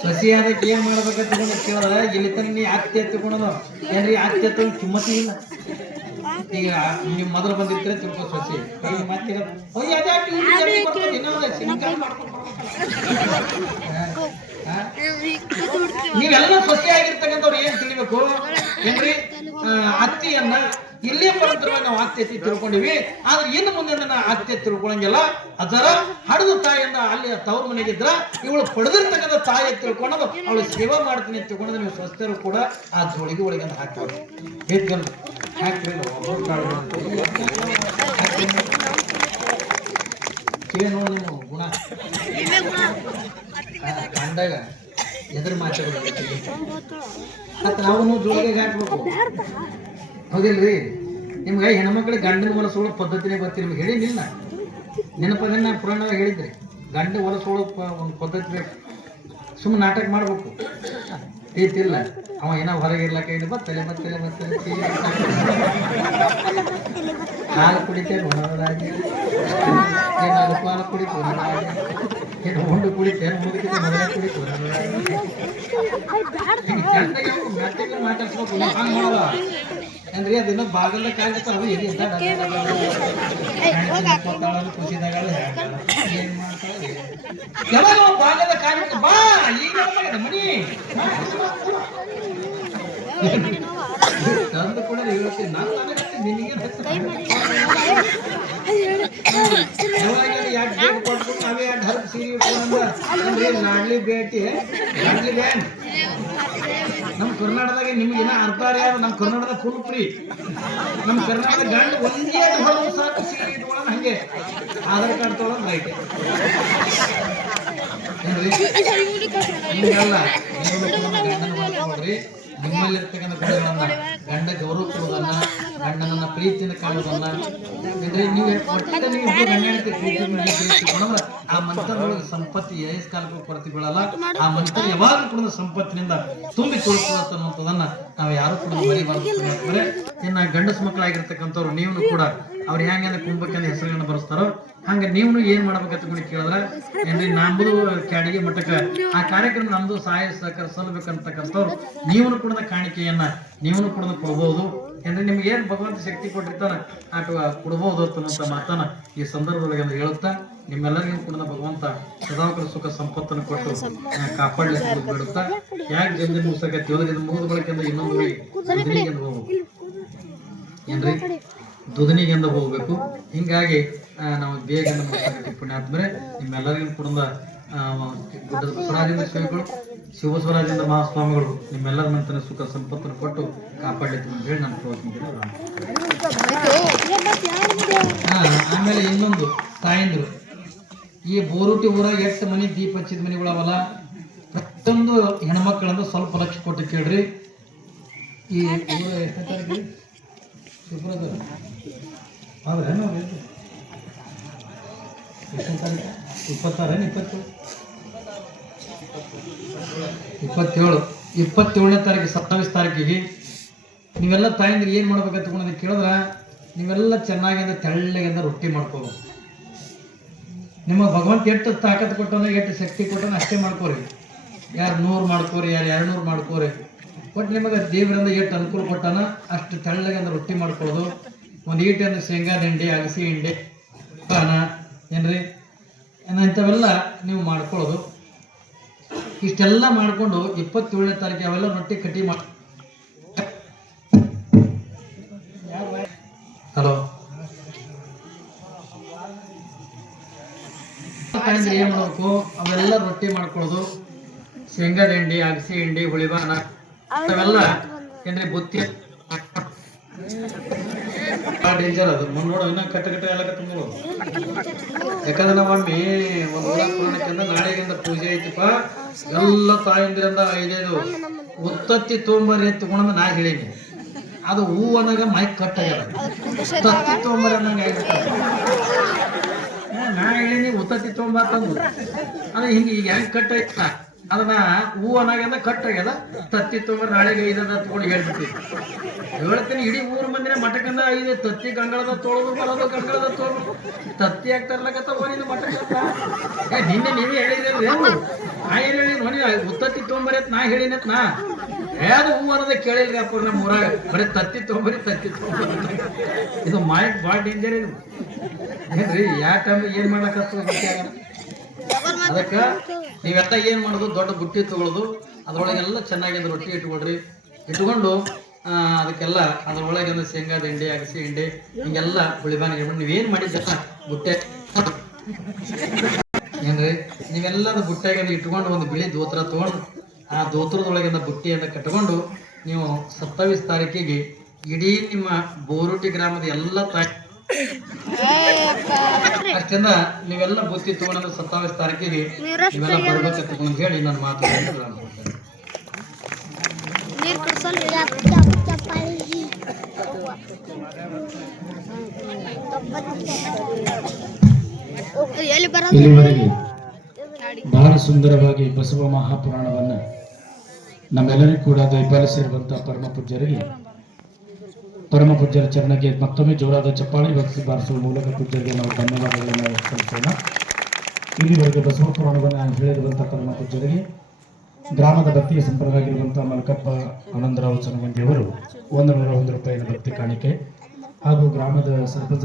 ಸಸಿ ಅದಕ್ಕೆ ಏನ್ ಮಾಡ್ಬೇಕಂತ ಕೇಳಿದ್ರ ಇಲ್ಲಿ ತನಕ ನೀ ಅತ್ತೆ ಎತ್ತುಕೊಳೋದು ಏನ್ರಿ, ಅತ್ತೆ ಎತ್ತ ಕಿಮ್ಮತಿ ಇಲ್ಲ. ಈಗ ನಿಮ್ ಮೊದಲು ಬಂದಿರ್ತೀರ ತಿಳ್ಕೊ ಸಸಿ ಮತ್ತೆ ನೀವೆಲ್ಲ ಸೊಸೆ ಆಗಿರ್ತಕ್ಕಂಥವ್ರು ಏನ್ ತಿಳಿಬೇಕು ಏನ್ರಿ, ಅತ್ತಿಯನ್ನ ಇಲ್ಲೇ ಪರಂತರವಾಗಿ ನಾವು ಅತ್ತೆ ಎತ್ತಿ ತಿಳ್ಕೊಂಡಿವಿ. ಆದ್ರೆ ಇನ್ನು ಮುಂದೆ ಅತ್ತೆ ತಿಳ್ಕೊಳಂಗಿಲ್ಲ. ಅದರ ಹಡದು ತಾಯಿಯಿಂದ ಅಲ್ಲಿ ತವ್ರ ಮನೆಗಿದ್ರ ಇವಳು ಪಡೆದಿರ್ತಕ್ಕಂಥ ತಾಯಿ ತಿಳ್ಕೊಳ್ಳೋದು, ಅವಳು ಸೇವಾ ಮಾಡ್ತೀನಿ ಅಂತ ತಿಳ್ಕೊಂಡ್ರೆ ನೀವು ಸ್ವಸ್ಥರು ಕೂಡ ಆ ಜೋಳಿಗೆ ಒಳಗೆ ಅಂತ ಹಾಕ್ತಾರೆ. ಬೇಕಲ್ಲ ಹಾಕ್ರಿ, ಕಿವಿ ನೋಡಿ ನಿಮ್ಮ ಗುಣ ಕಂಡಾಗ ಎದುರು ಮಾತಾಡೋದು ಮತ್ತೆ ನಾವು ಜೋಳಿಗೆ ಹಾಕ್ಬೇಕು. ಹೌದಿಲ್ರಿ? ನಿಮ್ಗೆ ಹೆಣ್ಮಕ್ಳಿಗೆ ಗಂಡನ ಹೊಲಸೋಳೋ ಪದ್ಧತಿನೇ ಗೊತ್ತಿ. ನಿಮ್ಗೆ ಹೇಳಿನಿಲ್ಲ ನೆನಪದ ನಾ ಪುರಾಣ ಹೇಳಿದ್ರಿ, ಗಂಡ ಹೊಲಸೋಳೋ ಒಂದು ಪದ್ಧತಿ ಬೇಕು. ಸುಮ್ಮನೆ ನಾಟಕ ಮಾಡ್ಬೇಕು ರೀತಿಲ್ಲ. ಅವ ಏನೋ ಹೊರಗಿರ್ಲಕ್ಕ ಏನು ಬತ್ತಲೆ ಹಾಲು ಕುಡಿತೇನೆ ಹೊರರಾಗಿ, ಏನು ಅಲ್ಪಾಲು ಕುಡಿತು ಹೊರರಾಗಿ, ಏನು ಉಂಡು ಕುಡಿತೇನೆ ಮುಗಿತ ಮೊದಲೇ ಕುಡಿತು ಹೊರರಾಗಿ. ಮಾತಾಡ್ಸ್ಬೇಕು ಹಂಗೆ ನೋಡಲ್ಲ ಅಂದ್ರೆ ಅದಿನ್ನ ಬಾಗಲ್ದ ಕಾಯ್ತಾರ ಖುಷಿದಾಗ ಏನ್ ಮಾಡ್ತಾರೆ ಯಾವಾಗ ಬಾಗಲ್ದ ಕಾಯ್ ಬಾ ಈಗ ಮನಿ ತಂದು ಕೂಡ ಹೇಳ್ತೀನಿ ನಾನು ನಿನಗೆ ಕೊಟ್ಬಿಟ್ಟು ನಾವೇ 2 ಹರಕು ಸೀರೆ ಇಟ್ಕೊಂಡ್ರೆ ನಾಡ್ಲಿ ಭೇಟಿ ನಾಡ್ಲಿ ಬ್ಯಾನ್. ನಮ್ಮ ಕರ್ನಾಟಕದಾಗ ನಿಮ್ಗೆ ಏನೋ ಅರ್ಧಾರ ಯಾರು, ನಮ್ಮ ಕರ್ನಾಟಕದ ಫುಲ್ ಫ್ರೀ. ನಮ್ಮ ಕರ್ನಾಟಕದ ಗಂಡು ಒಂದೇ ಹೊರಗೆ ಸಾಕು ಸೀರೆ ಇಟ್ಕೊಳ್ಳೋಣ, ಹಂಗೆ ಆಧಾರ್ ಕಾರ್ಡ್ ತೊಗೊಳೋದು ರೈಟ್ ಏನ್ರಿ. ಹಿಂಗಲ್ಲ, ನೀವು ಗಂಡನ ನೋಡ್ರಿ, ನಿಮ್ಮಲ್ಲಿರ್ತಕ್ಕಂಥ ಗುಣಗಳನ್ನ, ಗಂಡ ಗೌರವ ಕೊಡೋದನ್ನ, ಗಂಡನನ್ನ ಪ್ರೀತಿಯಿಂದ ಕಾಣೋದನ್ನ ಅಂದ್ರೆ ನೀವು ಒಟ್ಟ ನೀವು ಗಂಡನಕ್ಕೆ ಪ್ರೀತಿ ತಿಳ್ಕೊಂಡ್ರೆ ಆ ಮಂತ್ರದೊಳಗೆ ಸಂಪತ್ತಿ ಕಾಲಕ್ಕೂ ಕೊರತೆ ಬೀಳಲ್ಲ. ಆ ಮಂತ್ರ ಯಾವಾಗಲೂ ಕೂಡ ಸಂಪತ್ತಿನಿಂದ ತುಂಬಿ ತುಳುಕೊಳ್ಳುತ್ತೆ ಅನ್ನೋದನ್ನ ನಾವು ಯಾರು ಕೂಡ ಮರಿಬಾರ್ದು. ಇನ್ನು ಗಂಡಸು ಮಕ್ಕಳಾಗಿರ್ತಕ್ಕಂಥವ್ರು ನೀವು ಕೂಡ ಅವ್ರು ಹೆಂಗೆ ಕುಂಭಕ್ಕೆ ಹೆಸರುಗಳನ್ನ ಬರೆಸ್ತಾರೋ ಹಂಗೆ ನೀವು ಏನ್ ಮಾಡ್ಬೇಕಂತ ಕೇಳಿದ್ರೆ ಏನ್ರಿ, ನಂಬುದು ಕ್ಯಾಡಿಗೆ ಮಟ್ಟಕ್ಕೆ ಆ ಕಾರ್ಯಕ್ರಮ ನಮ್ದು ಸಹಾಯ ಸಹಕಾರ ಸಲ್ಲಬೇಕಂತಕ್ಕಂಥವ್ರು ನೀವು ಕೂಡ ಕಾಣಿಕೆಯನ್ನ ನೀವು ಕೂಡ ಕೊಡ್ಬೋದು. ಅಂದ್ರೆ ನಿಮ್ಗೆ ಏನ್ ಭಗವಂತ ಶಕ್ತಿ ಕೊಟ್ಟಿರ್ತಾನ ಆಟ ಕೊಡ್ಬೋದು ಅನ್ನೋಂಥ ಮಾತನ್ನ ಈ ಸಂದರ್ಭದೊಳಗೆ ಅಂತ ಹೇಳುತ್ತಾ ನಿಮ್ಮೆಲ್ಲರಿಗೂ ಕೂಡ ಭಗವಂತ ಸದಾಕರ ಸುಖ ಸಂಪತ್ತನ್ನು ಕೊಟ್ಟು ಕಾಪಾಡಲಿಕ್ಕೆ ಬಿಡುತ್ತಾ. ಯಾಕೆ ಜಲ್ದಿ ಮುಗಿಸಕತ್ತಿ ಹೋದ್ರೆ ಮುಗಿದ ಬಳಕೆ ಅಂದ್ರೆ ಇನ್ನೊಂದು ದುದನಿಗೆಂದು ಹೋಗ್ಬೇಕು ಏನ್ರಿ, ದುದನಿಗೆಂದ ಹೋಗ್ಬೇಕು. ಹಿಂಗಾಗಿ ನಾವು ಬೇಗ ಮುಗಿಸಕತ್ತಿ ಪುಣ್ಯ ಆದ್ಮೇಲೆ ನಿಮ್ಮೆಲ್ಲರಿಗೂ ಕೂಡ ಗುಡ್ಡದ ಬಸವರಾಜೇಂದ್ರ ಶ್ರೀಗಳು, ಶಿವಸ್ವರಾಜೇಂದ್ರ ಮಹಾಸ್ವಾಮಿಗಳು ನಿಮ್ಮೆಲ್ಲರ ನಂತರ ಸುಖ ಸಂಪತ್ತನ್ನು ಕೊಟ್ಟು ಕಾಪಾಡಲಿಕ್ಕೆ ಅಂತ ಹೇಳಿ ನಾನು ತೋರಿಸ್ತೀನಿ. ಆಮೇಲೆ ಇನ್ನೊಂದು ತಾಯಂದ್ರು, ಈ ಬೋರುಟಿ ಊರಾಗ 8 ಮನೆ ದೀಪ ಹಚ್ಚಿದ ಮನೆಗಳವಲ್ಲ, ಪ್ರತಿಯೊಂದು ಹೆಣ್ಮಕ್ಳಂದು ಸ್ವಲ್ಪ ಲಕ್ಷ ಕೊಟ್ಟು ಕೇಳ್ರಿ. ಈ ಊರ ಎಷ್ಟನೇ ತಾರೀಕು ಶುಕ್ರವಾರ ಹೌದ್ರೇನು? ಎಷ್ಟನೇ ತಾರೀಕು? 26 27ನೇ ತಾರೀಕು 27 ತಾರೀಕಿಗೆ ನೀವೆಲ್ಲ ತಾಯಂದ್ರೆ ಏನು ಮಾಡ್ಬೇಕಂತ ಕೇಳಿದ್ರೆ ನೀವೆಲ್ಲ ಚೆನ್ನಾಗಿಂದ ತೆಳ್ಳಗಿಂದ ರೊಟ್ಟಿ ಮಾಡ್ಕೋಬೇಕು. ನಿಮಗೆ ಭಗವಂತ ಎಷ್ಟು ತಾಕತ್ ಕೊಟ್ಟನ ಎಷ್ಟು ಶಕ್ತಿ ಕೊಟ್ಟನ ಅಷ್ಟೇ ಮಾಡ್ಕೋರಿ. ಯಾರು 100 ಮಾಡ್ಕೋರಿ, ಯಾರು 200 ಮಾಡ್ಕೋರಿ. ಒಟ್ಟು ನಿಮಗೆ ದೇವರಿಂದ ಎಷ್ಟು ಅನುಕೂಲ ಕೊಟ್ಟಾನ ಅಷ್ಟು ತೆಳ್ಳಗೆ ಅಂದ್ರೆ ರೊಟ್ಟಿ ಮಾಡ್ಕೊಳ್ಳೋದು. ಒಂದು ಈಟೆ ಅಂದ್ರೆ ಶೇಂಗಾ ದಿಂಡಿ, ಅಗಸಿ ಹಿಂಡಿ, ಪಾನ ಏನ್ರಿ ಇಂಥವೆಲ್ಲ ನೀವು ಮಾಡ್ಕೊಳ್ಳೋದು. ಇಷ್ಟೆಲ್ಲ ಮಾಡಿಕೊಂಡು 27ನೇ ತಾರೀಕು ಅವೆಲ್ಲ ರೊಟ್ಟಿ ಕಟ್ಟಿ ಮಾಡಿ. ಹಲೋ ಏನು ಮಾಡಬೇಕು, ಅವೆಲ್ಲ ರೊಟ್ಟಿ ಮಾಡ್ಕೊಳ್ಳೋದು. ಶೇಂಗಾ ದಿಂಡಿ, ಅಗಸಿ ಹಿಂಡಿ, ಹುಳಿಬಾನ ಅವೆಲ್ಲ ಏನ್ರಿ ಬುತ್ತಿ ಭಾಳ ಡೇಂಜರ್ ಅದು. ನೋಡು ಇನ್ನೂ ಕಟ್ಟ ಎಲ್ಲ ತುಂಬೋದು. ಯಾಕಂದ್ರೆ ನಾವೊಮ್ಮೆ ಒಂದು ಪುರಾಣಕ್ಕಿಂತ ನಾಳೆಗಿಂದ ಪೂಜೆ ಐತಿಪ್ಪ, ಎಲ್ಲ ತಾಯಂದಿರಿಂದ 5 ಉತ್ತತ್ತಿ ತೊಗೊಂಬರಿ ತಗೊಂಡು ನಾ ಹೇಳೀನಿ. ಅದು ಹೂ ಅನ್ನೋಗ ಮೈಕ್ ಕಟ್ಟಾಗ್ಯದ, ತತ್ತಿ ತೊಗೊಂಬರಿ ಅನ್ನಂಗೆ ಆಗಿರ್ತಾರೆ. ನಾ ಹೇಳೀನಿ ಉತ್ತತ್ತಿ ತೊಗೊಂಬರ್ತಂದು ಅದು ಹಿಂಗೆ ಈಗ ಹೆಂಗೆ ಕಟ್ಟಾಯ್ತ ಅದನ್ನ ಹೂ ಅನ್ನಾಗ್ಯದ ಕಟ್ಟಾಗ್ಯದ. ತತ್ತಿ ತೊಗೊಂಬರಿ ನಾಳೆಗೆ 5 ತಗೊಂಡು ಹೇಳ್ಬಿಟ್ಟಿದ್ವಿ. ಹೇಳ್ತೀನಿ ಇಡೀ ಊರ ಮಂದಿನ ಮಠಕಂದ 5 ತತ್ತಿ ಗಂಗಳದ ತೊಳೆದು ಬರೋದು, ಗಂಗಳದ ತೊಳೆದು ತತ್ತಿ ಆಗ್ತಾರಲಕತ್ತ ಬಂದಿದ್ದು ಮಠಕಂತ. ನಿನ್ನೆ ನೀವೇ ಹೇಳಿದ್ರಿ ಏನು? ನಾ ಏನು ಹೇಳಿ ನೋಡಿ ಉತ್ತತ್ತಿ ತೊಗೊಂಬರಿ ಅಂತ ನಾ ಹೇಳಿನತ್ ನಾ ಯಾವ್ದು ಹೂ ಅನ್ನೋದ ಕೇಳಿಲ್ರಿ ಅಪ್ಪ ನಮ್ಮ ಊರಾಗ. ಬರೀ ತತ್ತಿ ತೊಗೊಂಬರಿ ತತ್ತಿ ತೊಗೊಂಬರಿ. ಇದು ಮೈಕ್ ಭಾಳ ಡೇಂಜರ್ ಇದು ಏನ್ರಿ. ಯಾಕಂದ್ರೆ ಏನ್ ಮಾಡ್ಲಕತ್ತ ಗೊತ್ತಾಗಲ್ಲ. ಅದಕ್ಕೆ ನೀವೆಲ್ಲ ಏನು ಮಾಡೋದು, ದೊಡ್ಡ ಬುಟ್ಟಿ ತಗೊಳ್ಳೋದು, ಅದ್ರೊಳಗೆಲ್ಲ ಚೆನ್ನಾಗಿ ರೊಟ್ಟಿ ಇಟ್ಕೊಂಡು ಅದಕ್ಕೆಲ್ಲ ಅದ್ರೊಳಗೆ ಶೇಂಗಾ ದಿಂಡಿ, ಅಗಸಿ ಹಿಂಡಿ ಹಿಂಗೆಲ್ಲ ಹುಳಿಬಾನ ನೀವೇನು ಮಾಡಿದ್ದಲ್ಲ ಬುಟ್ಟೆ ಏನ್ರಿ, ನೀವೆಲ್ಲದ ಬುಟ್ಟೆಗೆ ಇಟ್ಕೊಂಡು ಒಂದು ಬಿಳಿ ದೋತ್ರ ತೊಗೊಂಡು ಆ ದೋತ್ರದೊಳಗಿಂದ ಬುಟ್ಟಿಯನ್ನು ಕಟ್ಕೊಂಡು ನೀವು 27 ತಾರೀಕಿಗೆ ಇಡೀ ನಿಮ್ಮ ಬೋರುಟಿ ಗ್ರಾಮದ ಎಲ್ಲ ಅಷ್ಟಿಂದ ನೀವೆಲ್ಲ ಬುತ್ತಿ ತಗೊಂಡು 27 ತಾರೀಕಿಗೆ ನೀವೆಲ್ಲ ಬರ್ಬೇಕಂತ ಹೇಳಿ ನನ್ನ ಮಾತು ಇಲ್ಲಿವರೆಗೆ ಬಹಳ ಸುಂದರವಾಗಿ ಬಸವ ಮಹಾಪುರಾಣವನ್ನ ನಮ್ಮೆಲ್ಲರಿಗೂ ಕೂಡ ದಯಪಾಲಿಸಿರುವಂತಹ ಪರಮ ಪೂಜ್ಯರ ಚರಣಕ್ಕೆ ಮತ್ತೊಮ್ಮೆ ಜೋರಾದ ಚಪ್ಪಾಳೆ ಭಕ್ತಿ ಬಾರಿಸುವ ಮೂಲಕ ಪೂಜ್ಯರಿಗೆ ನಾವು ಧನ್ಯವಾದಗಳನ್ನು ಸಲ್ಲಿಸೋಣ. ಇಲ್ಲಿವರೆಗೆ ಬಸವ ಪುರಾಣವನ್ನು ಹೇಳಿರುವಂತಹ ಪರಮ ಪೂಜ್ಯರಿಗೆ ಗ್ರಾಮದ ಭಕ್ತಿಯ ಸಂಪ್ರದಾಯವಾಗಿರುವಂತಹ ಮಲ್ಕಪ್ಪ ಆನಂದರಾವ್ ಚನಗಂಡಿಯವರು 101 ರೂಪಾಯಿಯ ಭಕ್ತಿ ಕಾಣಿಕೆ ಹಾಗೂ ಗ್ರಾಮದ ಸರ್ಪಂಚ